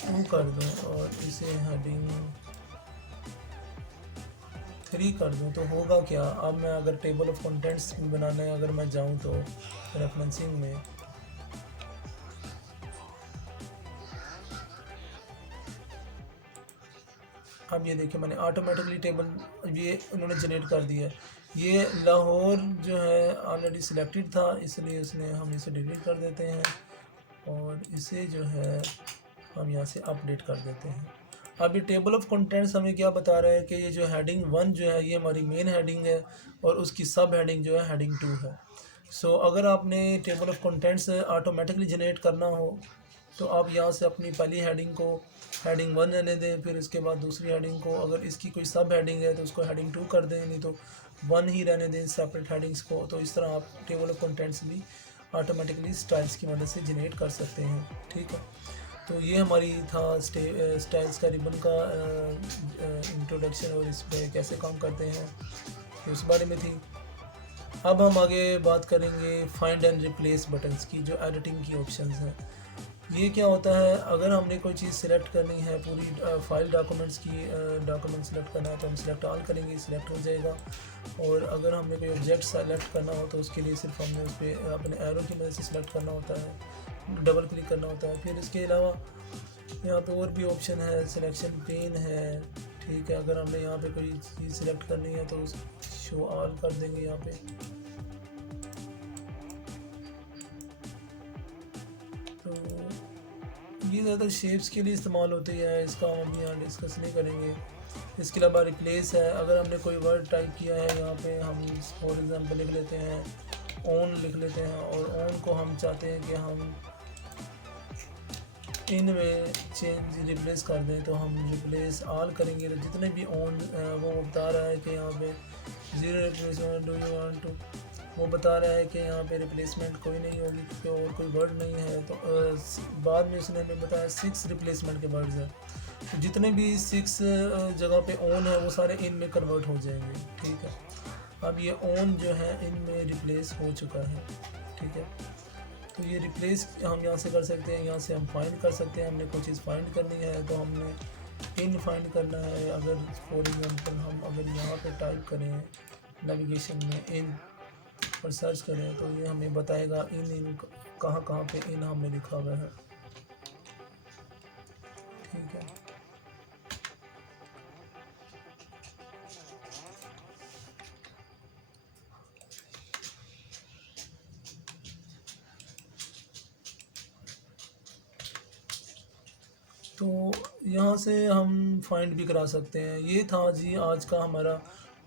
2 कर दूं और इसे हेडिंग 3 कर दूं, तो होगा क्या। अब मैं अगर टेबल ऑफ कंटेंट्स बनाने अगर मैं जाऊं तो रेफरेंसिंग में अब ये देखिए मैंने ऑटोमेटिकली टेबल ये उन्होंने जनरेट कर दिया है। ये लाहौर जो है ऑलरेडी सिलेक्टेड था, इसलिए इसने हम इसे डिलीट कर देते हैं और इसे जो है हम यहाँ से अपडेट कर देते हैं। अब ये टेबल ऑफ कंटेंट्स हमें क्या बता रहा है कि ये जो हेडिंग 1 जो है ये हमारी मेन हेडिंग है और उसकी सब हेडिंग जो है हेडिंग 2 है। सो अगर आपने table of contents automatically generate करना हो तो आप यहाँ से अपनी पहली हेडिंग को हेडिंग 1 रहने दें, फिर उसके बाद दूसरी हेडिंग को, अगर इसकी कोई सब हेडिंग है तो उसको हेडिंग 2 कर दें, नहीं तो 1 ही रहने दें सेपरेट हेडिंग्स को। तो इस तरह आप टेबल ऑफ कंटेंट्स भी ऑटोमेटिकली स्टाइल्स की मदद से जनरेट कर सकते हैं। ठीक है, तो ये हमारी था स्टाइल्स का रिबन का इंट्रोडक्शन और इस पर कैसे काम करते हैं ये उस बारे में थी। अब हम आगे बात करेंगे फाइंड एंड रिप्लेस बटन्स की, जो एडिटिंग की ऑप्शंस हैं। ये क्या होता है, अगर हमने कोई चीज़ सिलेक्ट करनी है, पूरी फाइल डॉक्यूमेंट्स की डॉक्यूमेंट सेलेक्ट करना है तो हम सिलेक्ट ऑल करेंगे, सिलेक्ट हो जाएगा। और अगर हमने कोई ऑब्जेक्ट सेलेक्ट करना हो तो उसके लिए सिर्फ हमने उस पर अपने एरो की मदद से सिलेक्ट करना होता है, डबल क्लिक करना होता है। फिर इसके अलावा यहाँ पे और भी ऑप्शन है, सिलेक्शन पेन है। ठीक है, अगर हमने यहाँ पे कोई चीज़ सिलेक्ट करनी है तो उस शो ऑल कर देंगे यहाँ पे। तो ये ज़्यादा शेप्स के लिए इस्तेमाल होती है, इसका हम यहाँ डिस्कस नहीं करेंगे। इसके अलावा रिप्लेस है, अगर हमने कोई वर्ड टाइप किया है यहाँ पे हम फॉर एग्जांपल लिख लेते हैं ओन, लिख लेते हैं और ओन को हम चाहते हैं कि हम इन में चेंज रिप्लेस कर दें, तो हम रिप्लेस ऑल करेंगे। तो जितने भी ओन वो बता रहा है कि यहाँ पे 0 replacement, do you want to, वो बता रहा है कि यहाँ पे रिप्लेसमेंट कोई नहीं होगी क्योंकि और कोई वर्ड नहीं है। तो बाद में उसने हमें बताया 6 रिप्लेसमेंट के वर्ड्स हैं, तो जितने भी 6 जगह पे ओन है वो सारे इन में कन्वर्ट हो जाएंगे। ठीक है, अब ये ओन जो है इन में रिप्लेस हो चुका है। ठीक है, तो ये रिप्लेस हम यहाँ से कर सकते हैं, यहाँ से हम फाइंड कर सकते हैं। हमने कोई चीज़ फाइंड करनी है तो हमने इन फाइंड करना है। अगर फॉर एग्जांपल हम अगर यहाँ पे टाइप करें नेविगेशन में इन और सर्च करें तो ये हमें बताएगा इन कहाँ पे इन हमने लिखा हुआ है। ठीक है, तो यहाँ से हम फाइंड भी करा सकते हैं। ये था जी आज का हमारा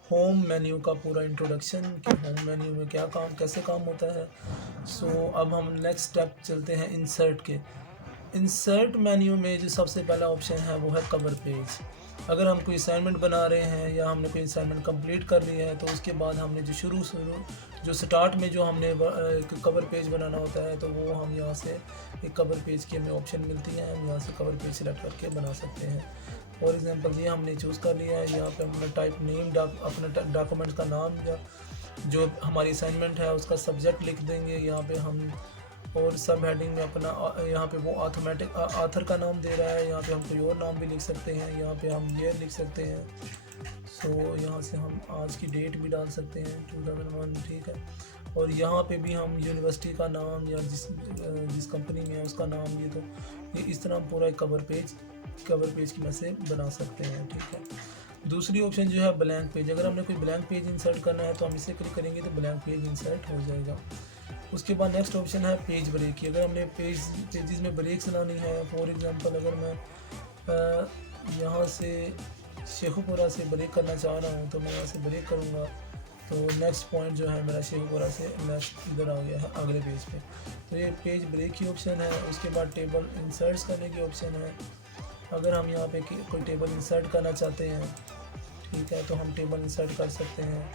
होम मेन्यू का पूरा इंट्रोडक्शन कि होम मेन्यू में क्या काम, कैसे काम होता है। सो अब हम नेक्स्ट स्टेप चलते हैं इंसर्ट के। इंसर्ट मेन्यू में जो सबसे पहला ऑप्शन है वो है कवर पेज। अगर हम कोई असाइनमेंट बना रहे हैं या हमने कोई असाइनमेंट कंप्लीट कर लिया है तो उसके बाद हमने जो स्टार्ट में जो हमने एक कवर पेज बनाना होता है तो वो हम यहाँ से एक कवर पेज की हमें ऑप्शन मिलती है, हम यहाँ से कवर पेज सेलेक्ट करके बना सकते हैं। फॉर एग्जांपल ये हमने चूज़ कर लिया है, यहाँ पे हमने टाइप नेम अपने डॉक्यूमेंट का नाम या जो हमारी असाइनमेंट है उसका सब्जेक्ट लिख देंगे यहाँ पे हम, और सब हेडिंग में अपना यहाँ पे वो ऑटोमेटिक ऑथर का नाम दे रहा है। यहाँ पे हम कोई और नाम भी लिख सकते हैं, यहाँ पे हम ईयर लिख सकते हैं। सो यहाँ से हम आज की डेट भी डाल सकते हैं 2001। ठीक है, और यहाँ पे भी हम यूनिवर्सिटी का नाम या जिस कंपनी में है उसका नाम, ये इस तरह हम पूरा एक कवर पेज की मदद से बना सकते हैं। ठीक है, दूसरी ऑप्शन जो है ब्लैंक पेज। अगर हमने कोई ब्लैंक पेज इंसर्ट करना है तो हम इसे क्लिक करेंगे तो ब्लैंक पेज इंसर्ट हो जाएगा। उसके बाद नेक्स्ट ऑप्शन है पेज ब्रेक की। अगर हमने पेजेस में ब्रेक्स लानी है, फॉर एग्जांपल अगर मैं यहाँ से शेखुपुरा से ब्रेक करना चाह रहा हूँ तो मैं यहाँ से ब्रेक करूँगा तो नेक्स्ट पॉइंट जो है मेरा शेखुपुरा से नेक्स्ट इधर आ गया है अगले पेज पे। तो ये पेज ब्रेक की ऑप्शन है। उसके बाद टेबल इंसर्ट्स करने की ऑप्शन है। अगर हम यहाँ पे कोई टेबल इंसर्ट करना चाहते हैं, ठीक है, तो हम टेबल इंसर्ट कर सकते हैं।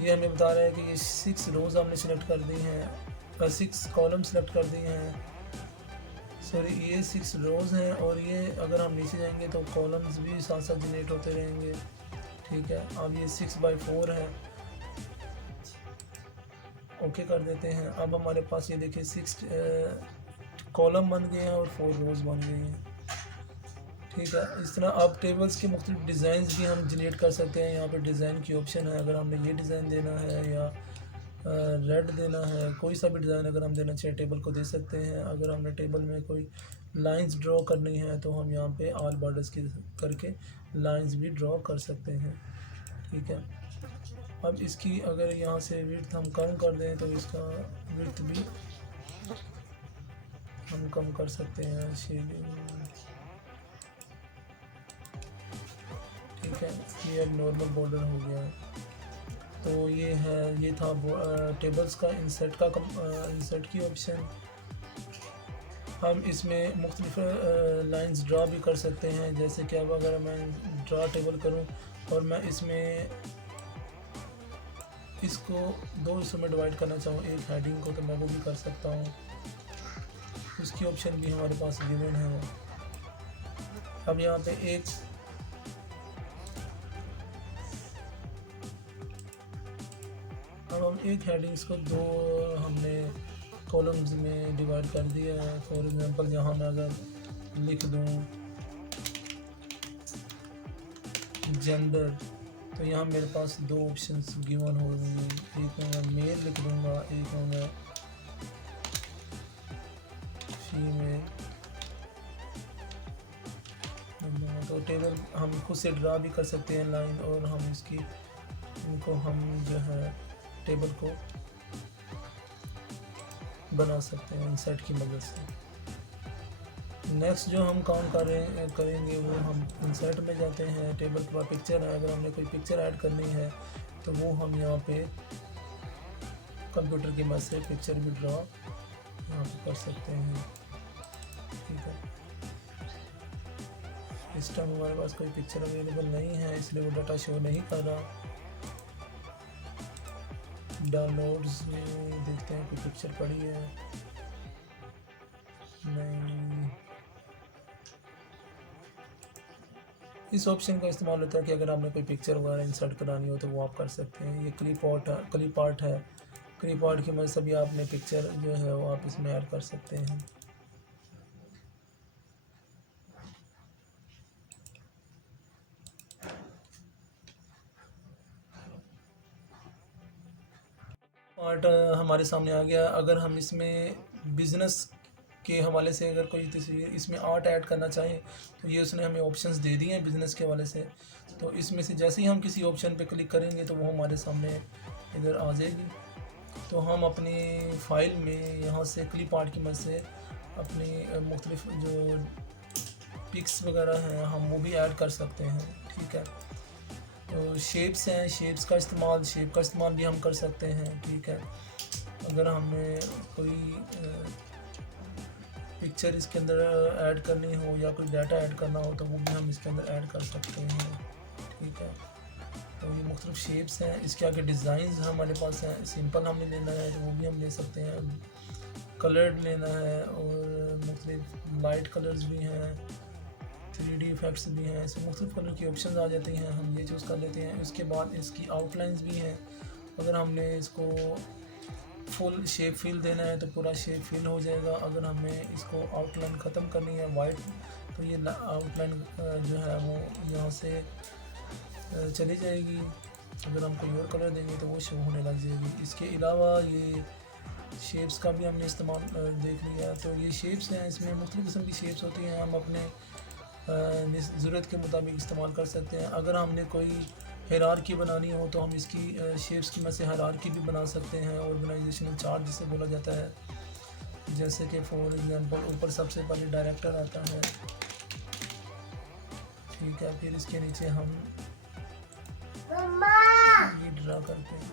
ये हमें बता रहा है कि ये 6 रोज़ हमने सेलेक्ट कर दी हैं, 6 कॉलम सेलेक्ट कर दिए हैं। सॉरी, ये 6 रोज़ हैं और ये अगर हम नीचे जाएंगे तो कॉलम्स भी साथ साथ जनरेट होते रहेंगे। ठीक है, अब ये 6/4 है, ओके कर देते हैं। अब हमारे पास ये देखिए 6 कॉलम बन गए हैं और 4 रोज़ बन गए हैं। ठीक है, इस तरह अब टेबल्स के मुख्तलिफ डिज़ाइन भी हम जनरेट कर सकते हैं। यहाँ पे डिज़ाइन की ऑप्शन है, अगर हमने ये डिज़ाइन देना है या रेड देना है, कोई सा भी डिज़ाइन अगर हम देना चाहें टेबल को दे सकते हैं। अगर हमने टेबल में कोई लाइंस ड्रॉ करनी है तो हम यहाँ पे ऑल बॉर्डर्स की करके लाइंस भी ड्रॉ कर सकते हैं। ठीक है, अब इसकी अगर यहाँ से विड्थ हम कम कर दें तो इसका विड्थ भी हम कम कर सकते हैं, शेडिंग। ठीक है, ये अब नॉर्मल बॉर्डर हो गया है। तो ये है, ये था टेबल्स का इंसर्ट की ऑप्शन। हम इसमें मुख्तलिफ लाइंस ड्रा भी कर सकते हैं, जैसे कि अब अगर मैं ड्रा टेबल करूं और मैं इसमें इसको दो हिस्सों में डिवाइड करना चाहूँ, एक हेडिंग को, तो मैं वो भी कर सकता हूँ। उसकी ऑप्शन भी हमारे पास गिवन है। अब यहाँ पे अब हम एक हेडिंग्स को दो हमने कॉलम्स में डिवाइड कर दिया है। फॉर एग्जांपल यहाँ मैं अगर लिख दूँ जेंडर, तो यहाँ मेरे पास दो ऑप्शंस गिवन हो गए, एक में मैं मेल लिख दूँगा, एक में मैं फीमेल। तो टेबल हम खुद से ड्रा भी कर सकते हैं लाइन, और हम इनको हम जो है टेबल को बना सकते हैं इंसर्ट की मदद से। नेक्स्ट जो हम काम करेंगे वो हम इंसर्ट में जाते हैं। टेबल के बाद पिक्चर है, अगर हमने कोई पिक्चर ऐड करनी है तो वो हम यहाँ पे कंप्यूटर की मदद से पिक्चर भी ड्रा यहाँ पे कर सकते हैं। ठीक है, इस टाइम हमारे पास कोई पिक्चर अवेलेबल नहीं है, इसलिए वो डाटा शो नहीं कर रहा। डाउनलोड्स में देखते हैं कोई पिक्चर पड़ी है, नहीं। इस ऑप्शन का इस्तेमाल होता है कि अगर आपने कोई पिक्चर वगैरह इंसर्ट करानी हो तो वो आप कर सकते हैं। ये क्लिप आर्ट है। क्लिप आर्ट की मदद से भी आपने पिक्चर जो है वो आप इसमें ऐड कर सकते हैं। आर्ट हमारे सामने आ गया। अगर हम इसमें बिज़नेस के हवाले से अगर कोई तस्वीर इसमें आर्ट ऐड करना चाहें तो ये उसने हमें ऑप्शंस दे दिए हैं बिज़नेस के हवाले से। तो इसमें से जैसे ही हम किसी ऑप्शन पे क्लिक करेंगे तो वो हमारे सामने इधर आ जाएगी। तो हम अपनी फ़ाइल में यहाँ से क्लिप आर्ट की मदद से अपनी मुख्तलिफ जो पिक्स वगैरह हैं हम वो भी ऐड कर सकते हैं। ठीक है, तो शेप्स हैं, शेप का इस्तेमाल भी हम कर सकते हैं। ठीक है, अगर हमें कोई पिक्चर इसके अंदर ऐड करनी हो या कोई डाटा ऐड करना हो तो वो भी हम इसके अंदर ऐड कर सकते हैं। ठीक है, तो ये मुख्तलिफ शेप्स हैं। इसके आगे डिज़ाइंस हमारे पास हैं, सिंपल हमने लेना है तो वो भी हम ले सकते हैं, कलर्ड लेना है और मुख्तलिफ लाइट कलर्स भी हैं, 3D इफ़ेक्ट्स भी हैं। इसमें मुख्तलिफ कलर की ऑप्शंस आ जाती हैं, हम ये चूज़ कर लेते हैं। उसके बाद इसकी आउटलाइंस भी हैं, अगर हमने इसको फुल शेप फिल देना है तो पूरा शेप फिल हो जाएगा। अगर हमें इसको आउटलाइन ख़त्म करनी है वाइट तो ये आउटलाइन जो है वो यहाँ से चली जाएगी। अगर हम कोई और कलर देंगे तो वो शो होने लग जाएगी। इसके अलावा ये शेप्स का भी हमने इस्तेमाल देख लिया। तो ये शेप्स हैं, इसमें मुख्तलिफ़ किस्म की शेप्स होती हैं, हम अपने ज़रूरत के मुताबिक इस्तेमाल कर सकते हैं। अगर हमने कोई हायरार्की बनानी हो तो हम इसकी शेप्स की मदद से हायरार्की भी बना सकते हैं, ऑर्गेनाइजेशनल चार्ट जिसे बोला जाता है। जैसे कि फॉर एग्जांपल ऊपर सबसे पहले डायरेक्टर आता है। ठीक है, फिर इसके नीचे हम ये ड्रा करते हैं।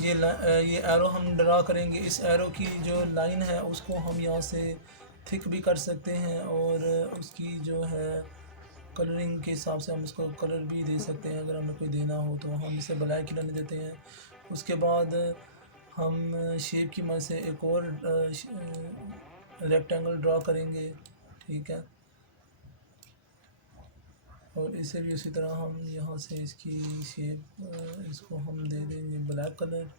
ये एरो हम ड्रा करेंगे। इस एरो की जो लाइन है उसको हम यहाँ से थिक भी कर सकते हैं और उसकी जो है कलरिंग के हिसाब से हम इसको कलर भी दे सकते हैं। अगर हमें कोई देना हो तो हम इसे ब्लैक ही रहने देते हैं। उसके बाद हम शेप की मदद से एक और रेक्टेंगल ड्रा करेंगे। ठीक है, और इसे भी उसी तरह हम यहाँ से इसकी शेप इसको हम दे देंगे ब्लैक कलर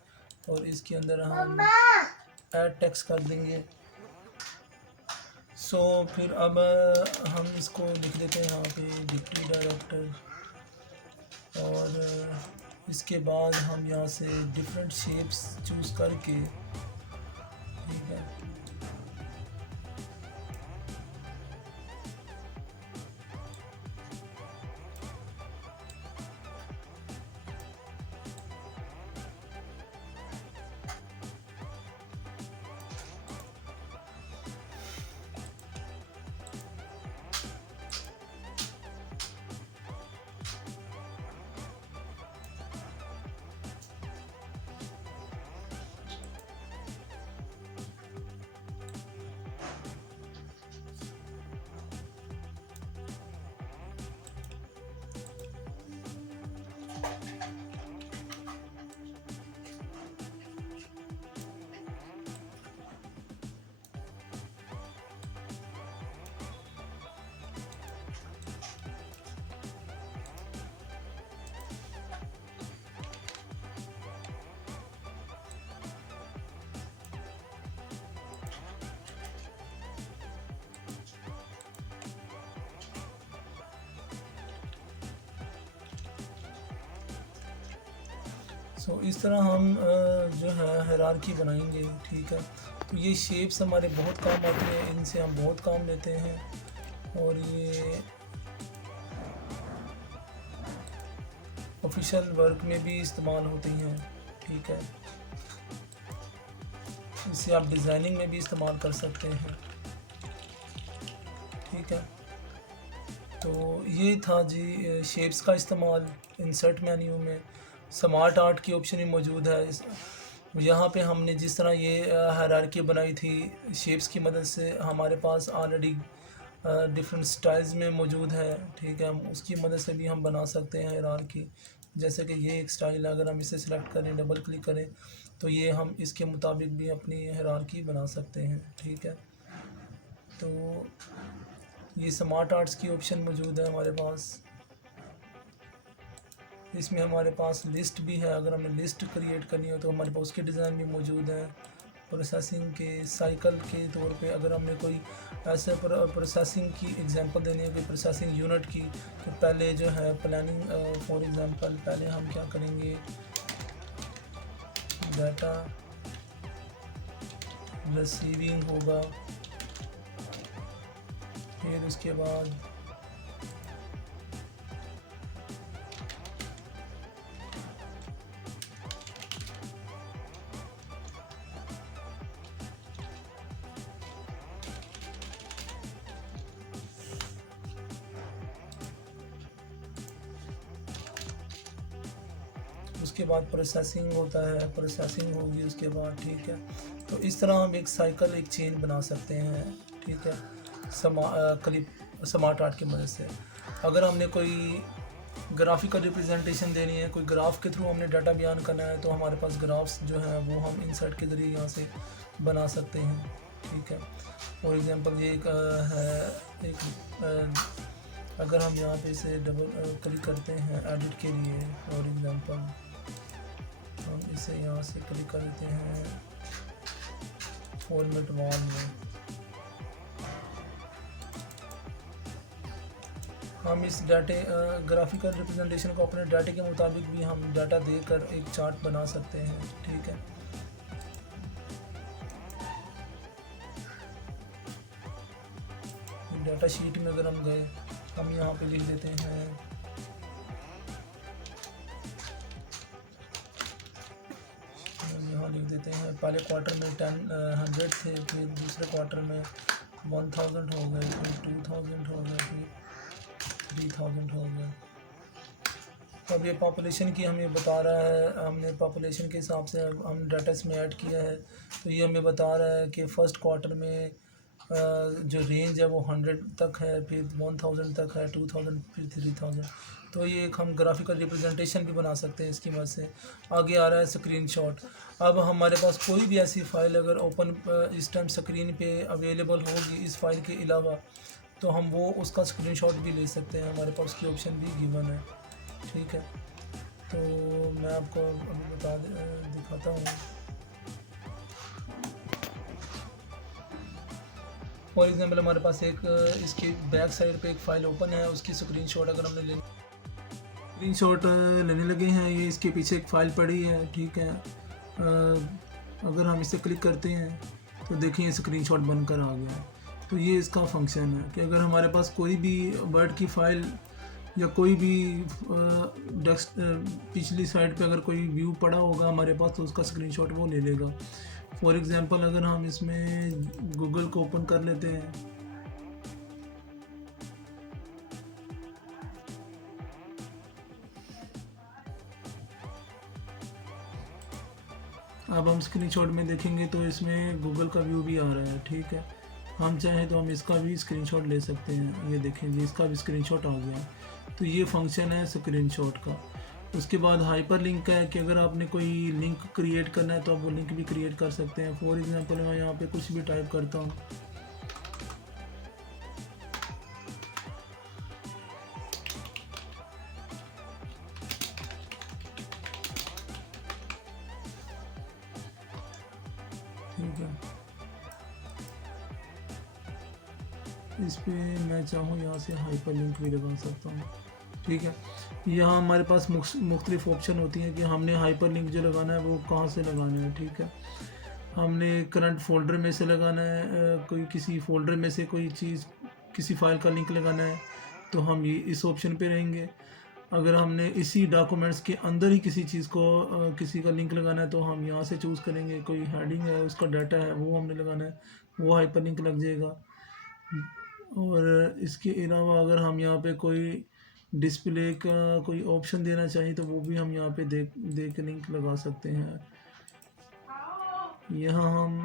और इसके अंदर हम ऐड टेक्स्ट कर देंगे। फिर अब हम इसको लिख देते हैं यहाँ पे डिप्टी डायरेक्टर और इसके बाद हम यहाँ से डिफरेंट शेप्स चूज़ करके, ठीक सो इस तरह हम जो है हायरार्की बनाएंगे, ठीक है। तो ये शेप्स हमारे बहुत काम आती हैं, इनसे हम बहुत काम लेते हैं, और ये ऑफिशियल वर्क में भी इस्तेमाल होती हैं, ठीक है। इसे आप डिज़ाइनिंग में भी इस्तेमाल कर सकते हैं, ठीक है। तो ये था जी शेप्स का इस्तेमाल इंसर्ट मेन्यू में। स्मार्ट आर्ट की ऑप्शन भी मौजूद है यहाँ पे। हमने जिस तरह ये हायरार्की बनाई थी शेप्स की मदद से, हमारे पास ऑलरेडी डिफरेंट स्टाइल्स में मौजूद है, ठीक है। हम उसकी मदद से भी हम बना सकते हैं हायरार्की। जैसे कि ये एक स्टाइल है, अगर हम इसे सिलेक्ट करें, डबल क्लिक करें, तो ये हम इसके मुताबिक भी अपनी हायरार्की बना सकते हैं, ठीक है। तो ये स्मार्ट आर्ट्स की ऑप्शन मौजूद है हमारे पास। इसमें हमारे पास लिस्ट भी है, अगर हमें लिस्ट क्रिएट करनी हो तो हमारे पास उसके डिज़ाइन भी मौजूद है। प्रोसेसिंग के साइकिल के तौर पे अगर हमने कोई ऐसे प्रोसेसिंग की एग्जांपल देनी है, कोई प्रोसेसिंग यूनिट की, तो पहले जो है प्लानिंग, फॉर एग्जांपल पहले हम क्या करेंगे, डाटा रिसीविंग होगा, फिर उसके बाद उसके बाद प्रोसेसिंग होता है, प्रोसेसिंग होगी उसके बाद, ठीक है। तो इस तरह हम एक साइकिल, एक चेन बना सकते हैं, ठीक है, स्मार्ट आर्ट की मदद से। अगर हमने कोई ग्राफिकल रिप्रेजेंटेशन देनी है, कोई ग्राफ के थ्रू हमने डाटा बयान करना है, तो हमारे पास ग्राफ्स जो हैं वो हम इंसर्ट के ज़रिए यहाँ से बना सकते हैं, ठीक है। फॉर एग्ज़ाम्पल ये एक अगर हम यहाँ पे इसे डबल क्लिक करते हैं एडिट के लिए, फॉर एग्ज़ाम्पल हम इसे यहाँ से क्लिक कर देते हैं फॉर्मेट वॉल में। हम इस डाटे ग्राफिकल रिप्रेजेंटेशन को अपने डाटे के मुताबिक भी हम डाटा देकर एक चार्ट बना सकते हैं, ठीक है। डाटा शीट में अगर हम गए, हम यहाँ पे लिख देते हैं लिख देते हैं पहले क्वार्टर में 100 थे, फिर दूसरे क्वार्टर में 1000 हो गए, फिर 2000 हो गए, फिर 3000 हो गए। तो अब ये पॉपुलेशन की हमें बता रहा है, हमने पॉपुलेशन के हिसाब से हम डाटा इसमें ऐड किया है। तो ये हमें बता रहा है कि फ़र्स्ट क्वार्टर में जो रेंज है वो 100 तक है, फिर 1000 तक है, 2000, फिर 3000। तो ये एक हम ग्राफिकल रिप्रेजेंटेशन भी बना सकते हैं इसकी मदद से। आगे आ रहा है स्क्रीनशॉट। अब हमारे पास कोई भी ऐसी फ़ाइल अगर ओपन इस टाइम स्क्रीन पे अवेलेबल होगी इस फाइल के अलावा, तो हम वो उसका स्क्रीनशॉट भी ले सकते हैं, हमारे पास उसकी ऑप्शन भी गिवन है, ठीक है। तो मैं आपको अभी दिखाता हूँ। फॉर एग्जांपल हमारे पास एक इसकी बैक साइड पे एक फ़ाइल ओपन है, उसकी स्क्रीनशॉट अगर हमने स्क्रीनशॉट लेने लगे हैं, ये इसके पीछे एक फ़ाइल पड़ी है, ठीक है। अगर हम इसे क्लिक करते हैं तो देखिए स्क्रीनशॉट बनकर आ गया है। तो ये इसका फंक्शन है कि अगर हमारे पास कोई भी वर्ड की फ़ाइल या कोई भी डेस्क पिछली साइड पे अगर कोई व्यू पड़ा होगा हमारे पास, तो उसका स्क्रीनशॉट वो ले लेगा। फॉर एग्ज़ाम्पल अगर हम इसमें गूगल को ओपन कर लेते हैं, अब हम स्क्रीनशॉट में देखेंगे तो इसमें गूगल का व्यू भी आ रहा है, ठीक है। हम चाहें तो हम इसका भी स्क्रीनशॉट ले सकते हैं, ये देखेंगे इसका भी स्क्रीनशॉट आ गया। तो ये फंक्शन है स्क्रीनशॉट का। उसके बाद हाइपर लिंक का है कि अगर आपने कोई लिंक क्रिएट करना है तो आप वो लिंक भी क्रिएट कर सकते हैं। फॉर एग्जांपल मैं यहाँ पे कुछ भी टाइप करता हूँ, ठीक है। इस पे मैं चाहूँ यहाँ से हाइपर लिंक भी लगा सकता हूँ, ठीक है। यहाँ हमारे पास मुख्तलिफ ऑप्शन होती हैं कि हमने हाइपर लिंक जो लगाना है वो कहाँ से लगाना है। ठीक है, हमने करंट फोल्डर में से लगाना है, कोई किसी फोल्डर में से कोई चीज़, किसी फाइल का लिंक लगाना है तो हम ये इस ऑप्शन पे रहेंगे। अगर हमने इसी डॉक्यूमेंट्स के अंदर ही किसी चीज़ को किसी का लिंक लगाना है तो हम यहाँ से चूज़ करेंगे। कोई हेडिंग है, उसका डाटा है, वो हमने लगाना है, वो हाइपर लिंक लग जाएगा। और इसके अलावा अगर हम यहाँ पे कोई डिस्प्ले का कोई ऑप्शन देना चाहिए तो वो भी हम यहाँ पे देख लिंक लगा सकते हैं। यहाँ हम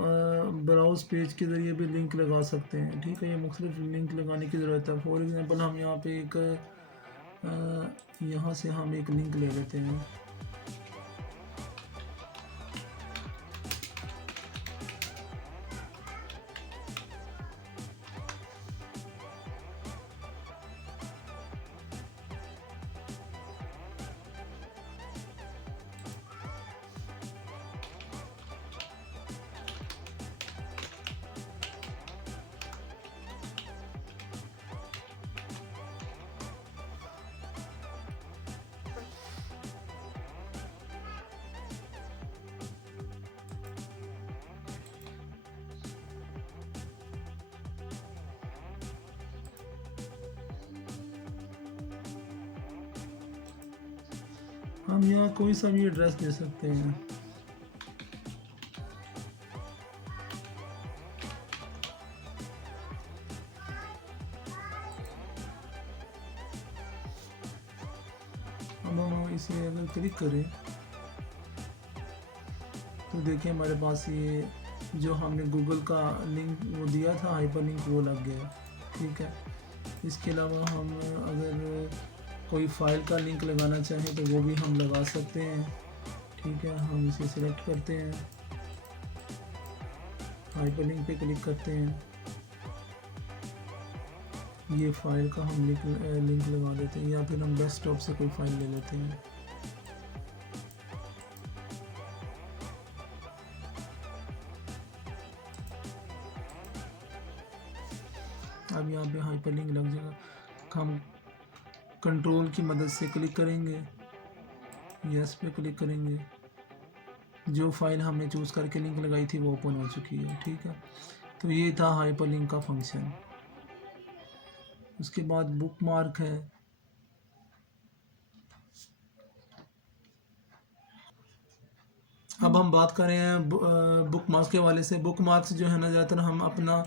ब्राउज़ पेज के ज़रिए भी लिंक लगा सकते हैं। ठीक है, ये मुख्तलिफ लिंक लगाने की ज़रूरत है। फॉर एग्ज़ाम्पल हम यहाँ पे एक यहाँ से हम एक लिंक ले लेते हैं। हम यहाँ कोई सा भी एड्रेस दे सकते हैं। अब हम इसे अगर क्लिक करें तो देखिए हमारे पास ये जो हमने गूगल का लिंक वो दिया था हाइपर लिंक, वो लग गया। ठीक है, इसके अलावा हम अगर कोई फाइल का लिंक लगाना चाहें तो वो भी हम लगा सकते हैं। ठीक है, हम इसे सिलेक्ट करते हैं, हाइपर लिंक पे क्लिक करते हैं, ये फाइल का हम लिंक लगा देते हैं, या फिर हम डेस्कटॉप से कोई फाइल ले लेते हैं। अब यहाँ पे हाइपर लिंक लग जाएगा। हम कंट्रोल की मदद से क्लिक करेंगे, यस पे क्लिक करेंगे, जो फाइल हमने चूज़ करके लिंक लगाई थी वो ओपन हो चुकी है। ठीक है, तो ये था हाइपर लिंक का फंक्शन। उसके बाद बुक मार्क है। अब हम बात करें बुक मार्क्स के हवाले से। बुक मार्क्स जो है ना, ज़्यादातर हम अपना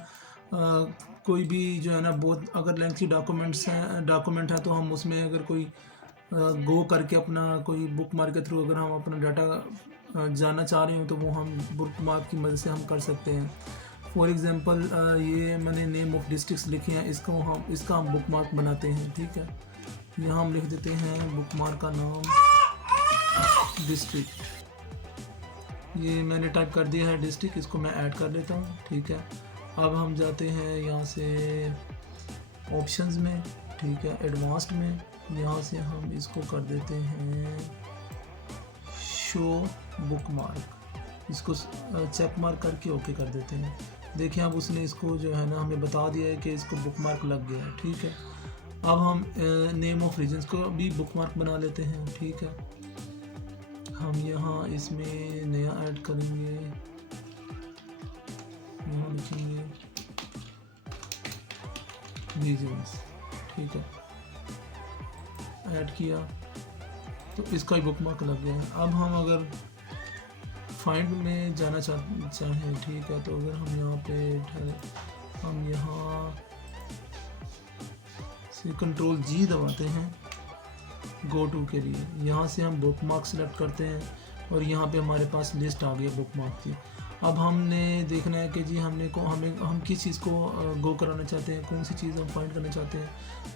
कोई भी जो है ना, बहुत अगर लेंथी डॉक्यूमेंट है तो हम उसमें अगर कोई गो करके अपना कोई बुक मार्क के थ्रू अगर हम अपना डाटा जानना चाह रहे हो तो वो हम बुक मार्क की मदद से हम कर सकते हैं। फॉर एग्ज़ाम्पल ये मैंने नेम ऑफ डिस्ट्रिक्ट्स लिखे हैं, इसका हम बुक मार्क बनाते हैं। ठीक है, यहाँ हम लिख देते हैं बुक मार्क का नाम डिस्ट्रिक्ट। ये मैंने टाइप कर दिया है डिस्ट्रिक्ट, इसको मैं ऐड कर लेता हूँ। ठीक है, अब हम जाते हैं यहाँ से ऑप्शंस में। ठीक है, एडवांस्ड में यहाँ से हम इसको कर देते हैं शो बुक मार्क, इसको चेक मार्क करके ओके कर देते हैं। देखिए अब उसने इसको जो है ना हमें बता दिया है कि इसको बुक मार्क लग गया है। ठीक है, अब हम नेम ऑफ रीजन्स को भी बुक मार्क बना लेते हैं। ठीक है, हम यहाँ इसमें नया ऐड करेंगे, यहाँ लिखेंगे रीजन्स। ठीक है, ऐड किया तो इसका ही बुक मार्क लग गया है। अब हम अगर फाइंड में जाना चाहें, ठीक है, तो अगर हम यहाँ पे हम यहाँ से कंट्रोल जी दबाते हैं गो टू के लिए, यहाँ से हम बुक मार्क सेलेक्ट करते हैं और यहाँ पे हमारे पास लिस्ट आ गई है बुक मार्क की। अब हमने देखना है कि जी हम किस चीज़ को गो कराना चाहते हैं, कौन सी चीज़ हम फाइंड करना चाहते हैं।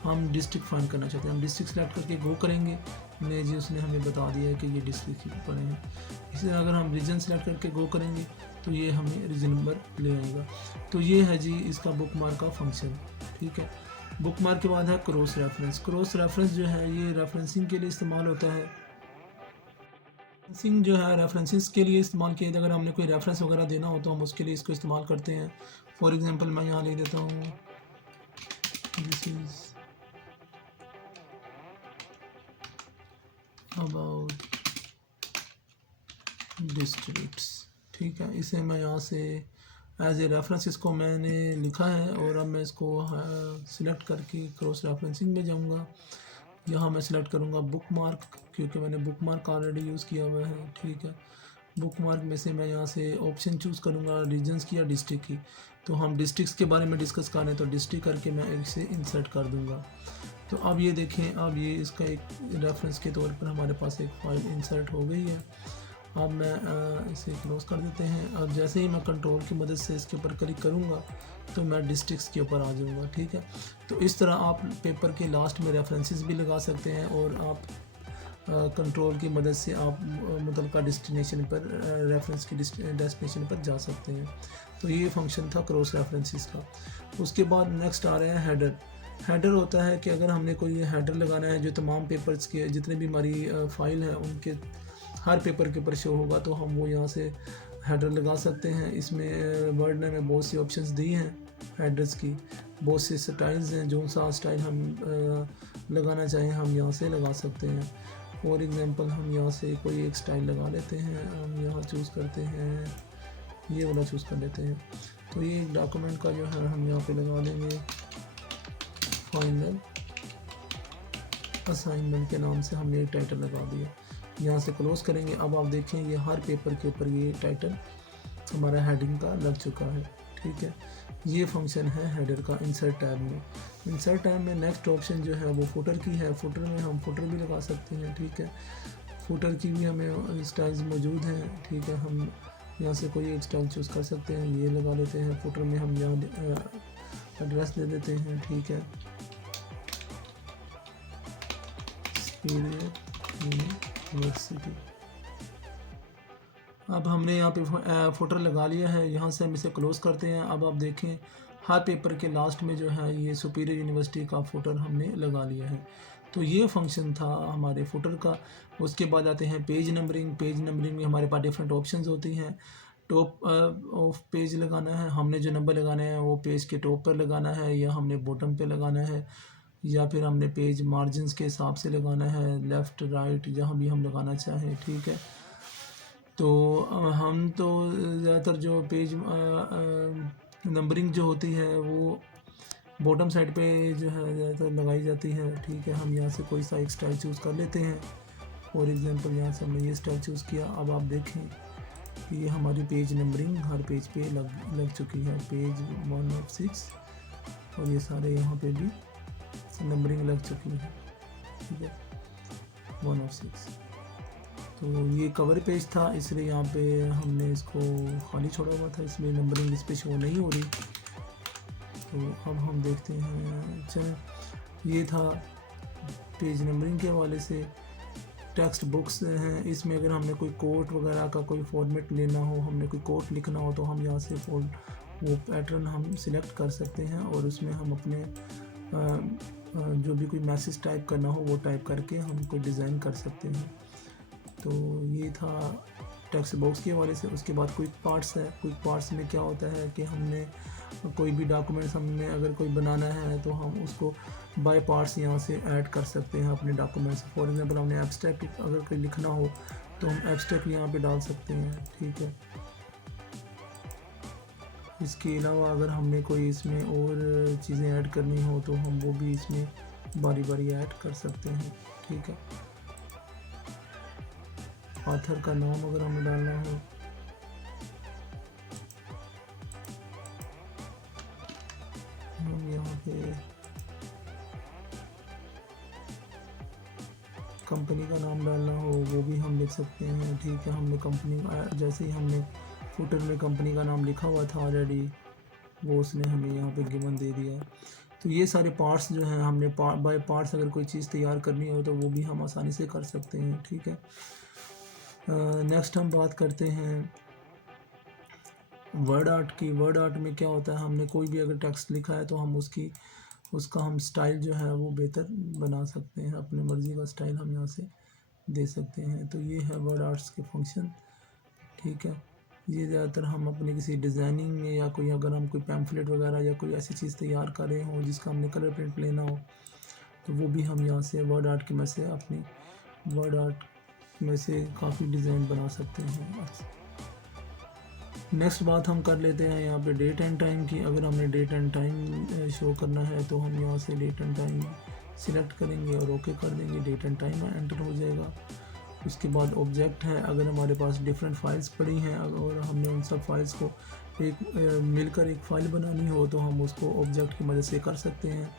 हम डिस्ट्रिक्ट फाइंड करना चाहते हैं, हम डिस्ट्रिक्ट सेलेक्ट करके गो करेंगे। ने जी उसने हमें बता दिया है कि ये डिस्ट्रिक्ट पड़े हैं। इसी तरह अगर हम रीजन सेलेक्ट करके गो करेंगे तो ये हमें रीजन नंबर ले आएगा। तो ये है जी इसका बुक मार्क का फंक्शन। ठीक है, बुक मार्क के बाद है क्रॉस रेफरेंस। क्रॉस रेफरेंस जो है ये रेफरेंसिंग के लिए इस्तेमाल होता है। रेफरेंसिंग जो है रेफरेंसेस के लिए इस्तेमाल किया जाता है। अगर हमने कोई रेफरेंस वगैरह देना हो तो हम उसके लिए इसको इस्तेमाल करते हैं। फॉर एग्जांपल मैं यहाँ लिख देता हूँ दिस इज़ अबाउट डिस्ट्रिक्ट्स, ठीक है। इसे मैं यहाँ से एज ए रेफरेंस इसको मैंने लिखा है और अब मैं इसको सिलेक्ट करके क्रॉस रेफरेंसिंग में जाऊँगा। यहाँ मैं सिलेक्ट करूँगा बुक मार्क, क्योंकि मैंने बुक मार्क ऑलरेडी यूज़ किया हुआ है, ठीक है। बुक मार्क में से मैं यहाँ से ऑप्शन चूज़ करूँगा रीजन्स की या डिस्ट्रिक्ट की। तो हम डिस्ट्रिक्ट्स के बारे में डिस्कस कर रहे हैं, तो डिस्ट्रिक्ट करके मैं इसे इंसर्ट कर दूँगा। तो अब ये देखें, अब ये इसका एक रेफरेंस के तौर पर हमारे पास एक फ़ाइल इंसर्ट हो गई है। अब मैं इसे क्लोज़ कर देते हैं। अब जैसे ही मैं कंट्रोल की मदद से इसके ऊपर क्लिक करूँगा तो मैं डिस्ट्रिक्ट्स के ऊपर आ जाऊँगा, ठीक है। तो इस तरह आप पेपर के लास्ट में रेफरेंसेस भी लगा सकते हैं और आप कंट्रोल की मदद से आप मुतलका डेस्टिनेशन पर रेफरेंस की डेस्टिनेशन पर जा सकते हैं। तो ये फंक्शन था क्रॉस रेफरेंसेस का। उसके बाद नेक्स्ट आ रहे हैं हेडर। हेडर होता है कि अगर हमने कोई हेडर लगाना है जो तमाम पेपर्स के जितने भी हमारी फ़ाइल हैं उनके हर पेपर के ऊपर शो होगा, तो हम वो यहाँ से हेडर लगा सकते हैं। इसमें वर्ड ने में बहुत सी ऑप्शंस दी हैं हेडर्स की, बहुत से स्टाइल्स हैं, जो सा स्टाइल हम लगाना चाहें हम यहाँ से लगा सकते हैं। फॉर एग्ज़ाम्पल हम यहाँ से कोई एक स्टाइल लगा लेते हैं, हम यहाँ चूज़ करते हैं, ये वाला चूज़ कर लेते हैं। तो ये डॉक्यूमेंट का जो है हम यहाँ पे लगा देंगे फाइनल असाइनमेंट के नाम से हमने एक टाइटल लगा दिया। यहाँ से क्लोज़ करेंगे। अब आप देखें ये हर पेपर के ऊपर ये टाइटल हमारा हेडिंग का लग चुका है, ठीक है। ये फंक्शन है हेडर का इंसर्ट टैब में। इंसर्ट टैब में नेक्स्ट ऑप्शन जो है वो फुटर की है। फुटर में हम फुटर भी लगा सकते हैं, ठीक है। फुटर की भी हमें स्टाइल्स मौजूद हैं, ठीक है। हम यहाँ से कोई एक स्टाइल चूज़ कर सकते हैं, ये लगा लेते हैं। फुटर में हम यहाँ एड्रेस दे देते हैं, ठीक है। यूनिवर्सिटी। अब हमने यहाँ पे फुटर लगा लिया है। यहाँ से हम इसे क्लोज़ करते हैं। अब आप देखें हर पेपर के लास्ट में जो है ये सुपीरियर यूनिवर्सिटी का फुटर हमने लगा लिया है। तो ये फंक्शन था हमारे फुटर का। उसके बाद आते हैं पेज नंबरिंग। पेज नंबरिंग में हमारे पास डिफरेंट ऑप्शंस होती हैं। टॉप ऑफ पेज लगाना है, हमने जो नंबर लगाना है वो पेज के टॉप पर लगाना है या हमने बॉटम पे लगाना है, या फिर हमने पेज मार्जिन्स के हिसाब से लगाना है, लेफ़्ट राइट जहाँ भी हम लगाना चाहें, ठीक है। तो हम तो ज़्यादातर जो पेज नंबरिंग जो होती है वो बॉटम साइड पे जो है ज़्यादातर लगाई जाती है, ठीक है। हम यहाँ से कोई सा एक स्टाइल चूज़ कर लेते हैं। फॉर एग्ज़ाम्पल यहाँ से हमने ये स्टाइल चूज़ किया। अब आप देखें कि ये हमारी पेज नंबरिंग हर पेज पे लग चुकी है, पेज 1 of 6, और ये सारे यहाँ पे भी नंबरिंग लग चुकी है, ठीक है, 1 of 6। तो ये कवर पेज था, इसलिए यहाँ पे हमने इसको खाली छोड़ा हुआ था, इसमें नंबरिंग इस पे शो नहीं हो रही। तो अब हम देखते हैं। अच्छा, ये था पेज नंबरिंग के हवाले से। टेक्स्ट बुक्स हैं, इसमें अगर हमने कोई कोट वगैरह का कोई फॉर्मेट लेना हो, हमने कोई कोट लिखना हो, तो हम यहाँ से वो पैटर्न हम सिलेक्ट कर सकते हैं और उसमें हम अपने जो भी कोई मैसेज टाइप करना हो वो टाइप करके हम कोई डिज़ाइन कर सकते हैं। तो ये था टेक्स्ट बॉक्स के हवाले से। उसके बाद क्विक पार्ट्स है। क्विक पार्ट्स में क्या होता है कि हमने कोई भी डॉक्यूमेंट्स हमने अगर कोई बनाना है तो हम उसको बाय पार्ट्स यहाँ से ऐड कर सकते हैं अपने डॉक्यूमेंट्स। फॉर एग्जांपल हमने एब्स्ट्रैक्ट अगर कोई लिखना हो तो हम एब्स्ट्रैक्ट यहाँ पे डाल सकते हैं, ठीक है। इसके अलावा अगर हमने कोई इसमें और चीज़ें ऐड करनी हो तो हम वो भी इसमें बारी बारी ऐड कर सकते हैं, ठीक है। ऑथर का नाम अगर हमें डालना हो, हम यहाँ पे कंपनी का नाम डालना हो वो भी हम लिख सकते हैं, ठीक है। हमने कंपनी जैसे ही हमने फुटर में कंपनी का नाम लिखा हुआ था ऑलरेडी, वो उसने हमें यहाँ पे गिवन दे दिया है। तो ये सारे पार्ट्स जो हैं हमने बाय पार्ट्स अगर कोई चीज़ तैयार करनी हो तो वो भी हम आसानी से कर सकते हैं, ठीक है। नेक्स्ट हम बात करते हैं वर्ड आर्ट की। वर्ड आर्ट में क्या होता है, हमने कोई भी अगर टेक्स्ट लिखा है तो हम उसका हम स्टाइल जो है वो बेहतर बना सकते हैं, अपनी मर्ज़ी का स्टाइल हम यहाँ से दे सकते हैं। तो ये है वर्ड आर्ट्स के फंक्शन, ठीक है। ये ज़्यादातर हम अपने किसी डिज़ाइनिंग में या कोई अगर हम कोई पैम्फलेट वगैरह या कोई ऐसी चीज़ तैयार कर रहे हो जिसका हमने कलर प्रिंट लेना हो तो वो भी हम यहाँ से वर्ड आर्ट की मदद से अपनी वर्ड आर्ट में से काफ़ी डिज़ाइन बना सकते हैं। नेक्स्ट बात हम कर लेते हैं यहाँ पे डेट एंड टाइम की। अगर हमने डेट एंड टाइम शो करना है तो हम यहाँ से डेट एंड टाइम सिलेक्ट करेंगे और ओके कर देंगे, डेट एंड टाइम एंटर हो जाएगा। उसके बाद ऑब्जेक्ट है, अगर हमारे पास डिफरेंट फाइल्स पड़ी हैं और हमने उन सब फाइल्स को एक मिलकर एक फ़ाइल बनानी हो तो हम उसको ऑब्जेक्ट की मदद से कर सकते हैं।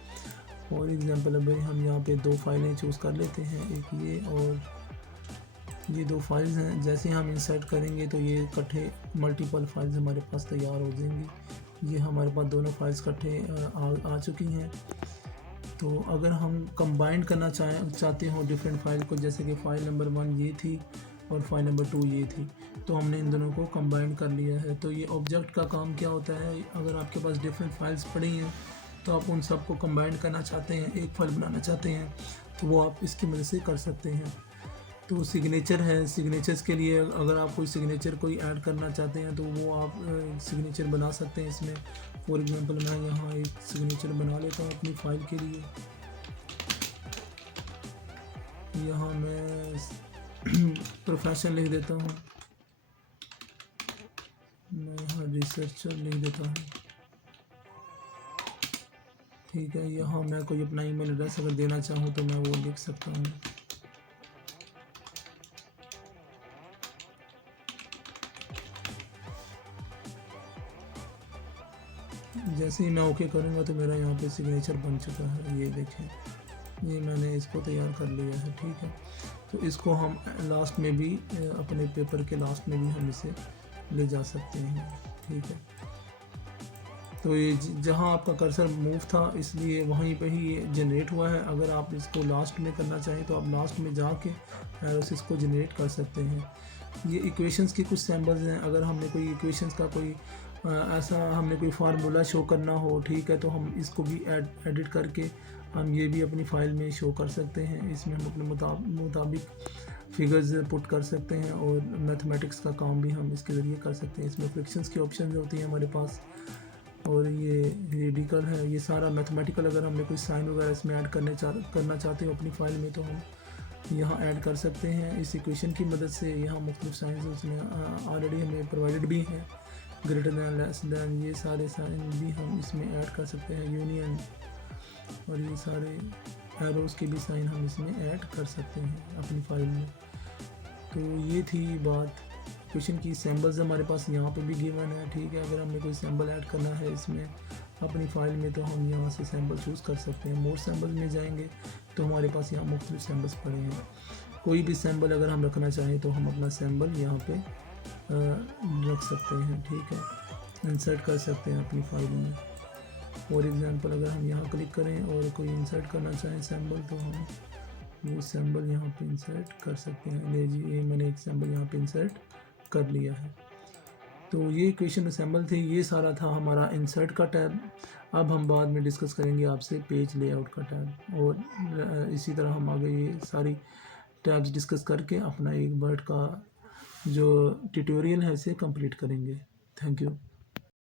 फॉर एग्ज़ाम्पल अभी हम यहाँ पे 2 फाइलें चूज़ कर लेते हैं, एक ये और ये 2 फाइल्स हैं। जैसे हम इंसर्ट करेंगे तो ये इकट्ठे मल्टीपल फाइल्स हमारे पास तैयार हो जाएंगी। ये हमारे पास दोनों फाइल्स इकट्ठे आ चुकी हैं। तो अगर हम कंबाइन करना चाहते हो डिफरेंट फाइल को, जैसे कि फ़ाइल नंबर 1 ये थी और फाइल नंबर 2 ये थी, तो हमने इन दोनों को कंबाइन कर लिया है। तो ये ऑब्जेक्ट का काम क्या होता है, अगर आपके पास डिफरेंट फाइल्स पड़ी हैं तो आप उन सब को कंबाइन करना चाहते हैं, एक फाइल बनाना चाहते हैं, तो वो आप इसकी मदद से कर सकते हैं। तो सिग्नेचर है, सिग्नेचर्स के लिए अगर आप कोई सिग्नेचर कोई ऐड करना चाहते हैं तो वो आप सिग्नेचर बना सकते हैं इसमें। फॉर एग्जांपल मैं यहाँ एक सिग्नेचर बना लेता हूँ अपनी फ़ाइल के लिए। यहाँ मैं प्रोफेशन लिख देता हूँ, मैं यहाँ रिसर्चर लिख देता हूँ, ठीक है। यहाँ मैं कोई अपना ईमेल एड्रेस अगर देना चाहूँ तो मैं वो लिख सकता हूँ। जैसे ही मैं ओके करूँगा तो मेरा यहाँ पे सिग्नेचर बन चुका है, ये देखें, ये मैंने इसको तैयार कर लिया है, ठीक है। तो इसको हम लास्ट में भी अपने पेपर के लास्ट में भी हम इसे ले जा सकते हैं, ठीक है। तो ये जहाँ आपका कर्सर मूव था इसलिए वहीं पे ही ये जनरेट हुआ है। अगर आप इसको लास्ट में करना चाहें तो आप लास्ट में जाके एरोस इसको जनरेट कर सकते हैं। ये इक्वेशंस की कुछ सैम्पल्स हैं। अगर हमने कोई इक्वेशंस का कोई ऐसा हमने कोई फार्मूला शो करना हो, ठीक है, तो हम इसको भी एडिट करके हम ये भी अपनी फ़ाइल में शो कर सकते हैं। इसमें हम अपने मुताबिक फिगर्स पुट कर सकते हैं और मैथमेटिक्स का काम भी हम इसके ज़रिए कर सकते हैं। इसमें फ्रिक्शंस की ऑप्शन होती हैं हमारे पास, और ये रेडिकल है, ये सारा मैथमेटिकल। अगर हमने कोई साइन वगैरह इसमें ऐड करना चाहते हो अपनी फ़ाइल में तो हम यहाँ ऐड कर सकते हैं इस इक्वेशन की मदद से। यहाँ मुख्तलिफ साइंस उसमें ऑलरेडी हमें प्रोवाइडेड भी हैं, ग्रेटर दैन, लेस दैन, ये सारे साइन भी हम इसमें ऐड कर सकते हैं, यूनियन, और ये सारे एरोज़ के भी साइन हम इसमें ऐड कर सकते हैं अपनी फ़ाइल में। तो ये थी बात इक्वेशन की। सैम्बल्स हमारे पास यहाँ पे भी गिवन है, ठीक है। अगर हमें कोई सैम्बल ऐड करना है इसमें अपनी फ़ाइल में तो हम यहाँ से सैम्बल चूज़ कर सकते हैं। मोर सैम्बल में जाएंगे तो हमारे पास यहाँ मुख्तलिफ सैम्बल्स पड़े हैं। कोई भी सैम्बल अगर हम रखना चाहें तो हम अपना सैम्बल यहाँ पे रख सकते हैं, ठीक है, इंसर्ट कर सकते हैं अपनी फ़ाइल में। फॉर एग्ज़ाम्पल अगर हम यहाँ क्लिक करें और कोई इंसर्ट करना चाहें सैम्बल तो हम वो सैम्बल यहाँ पे इंसर्ट कर सकते हैं। ले जी, ये मैंने एक सैम्बल यहाँ पे इंसर्ट कर लिया है। तो ये इक्वेशन सैम्बल थी, ये सारा था हमारा इंसर्ट का टैब। अब हम बाद में डिस्कस करेंगे आपसे पेज लेआउट का टैब, और इसी तरह हम आगे ये सारी टैब्स डिस्कस करके अपना एक वर्ड का जो ट्यूटोरियल है इसे कंप्लीट करेंगे। Thank you.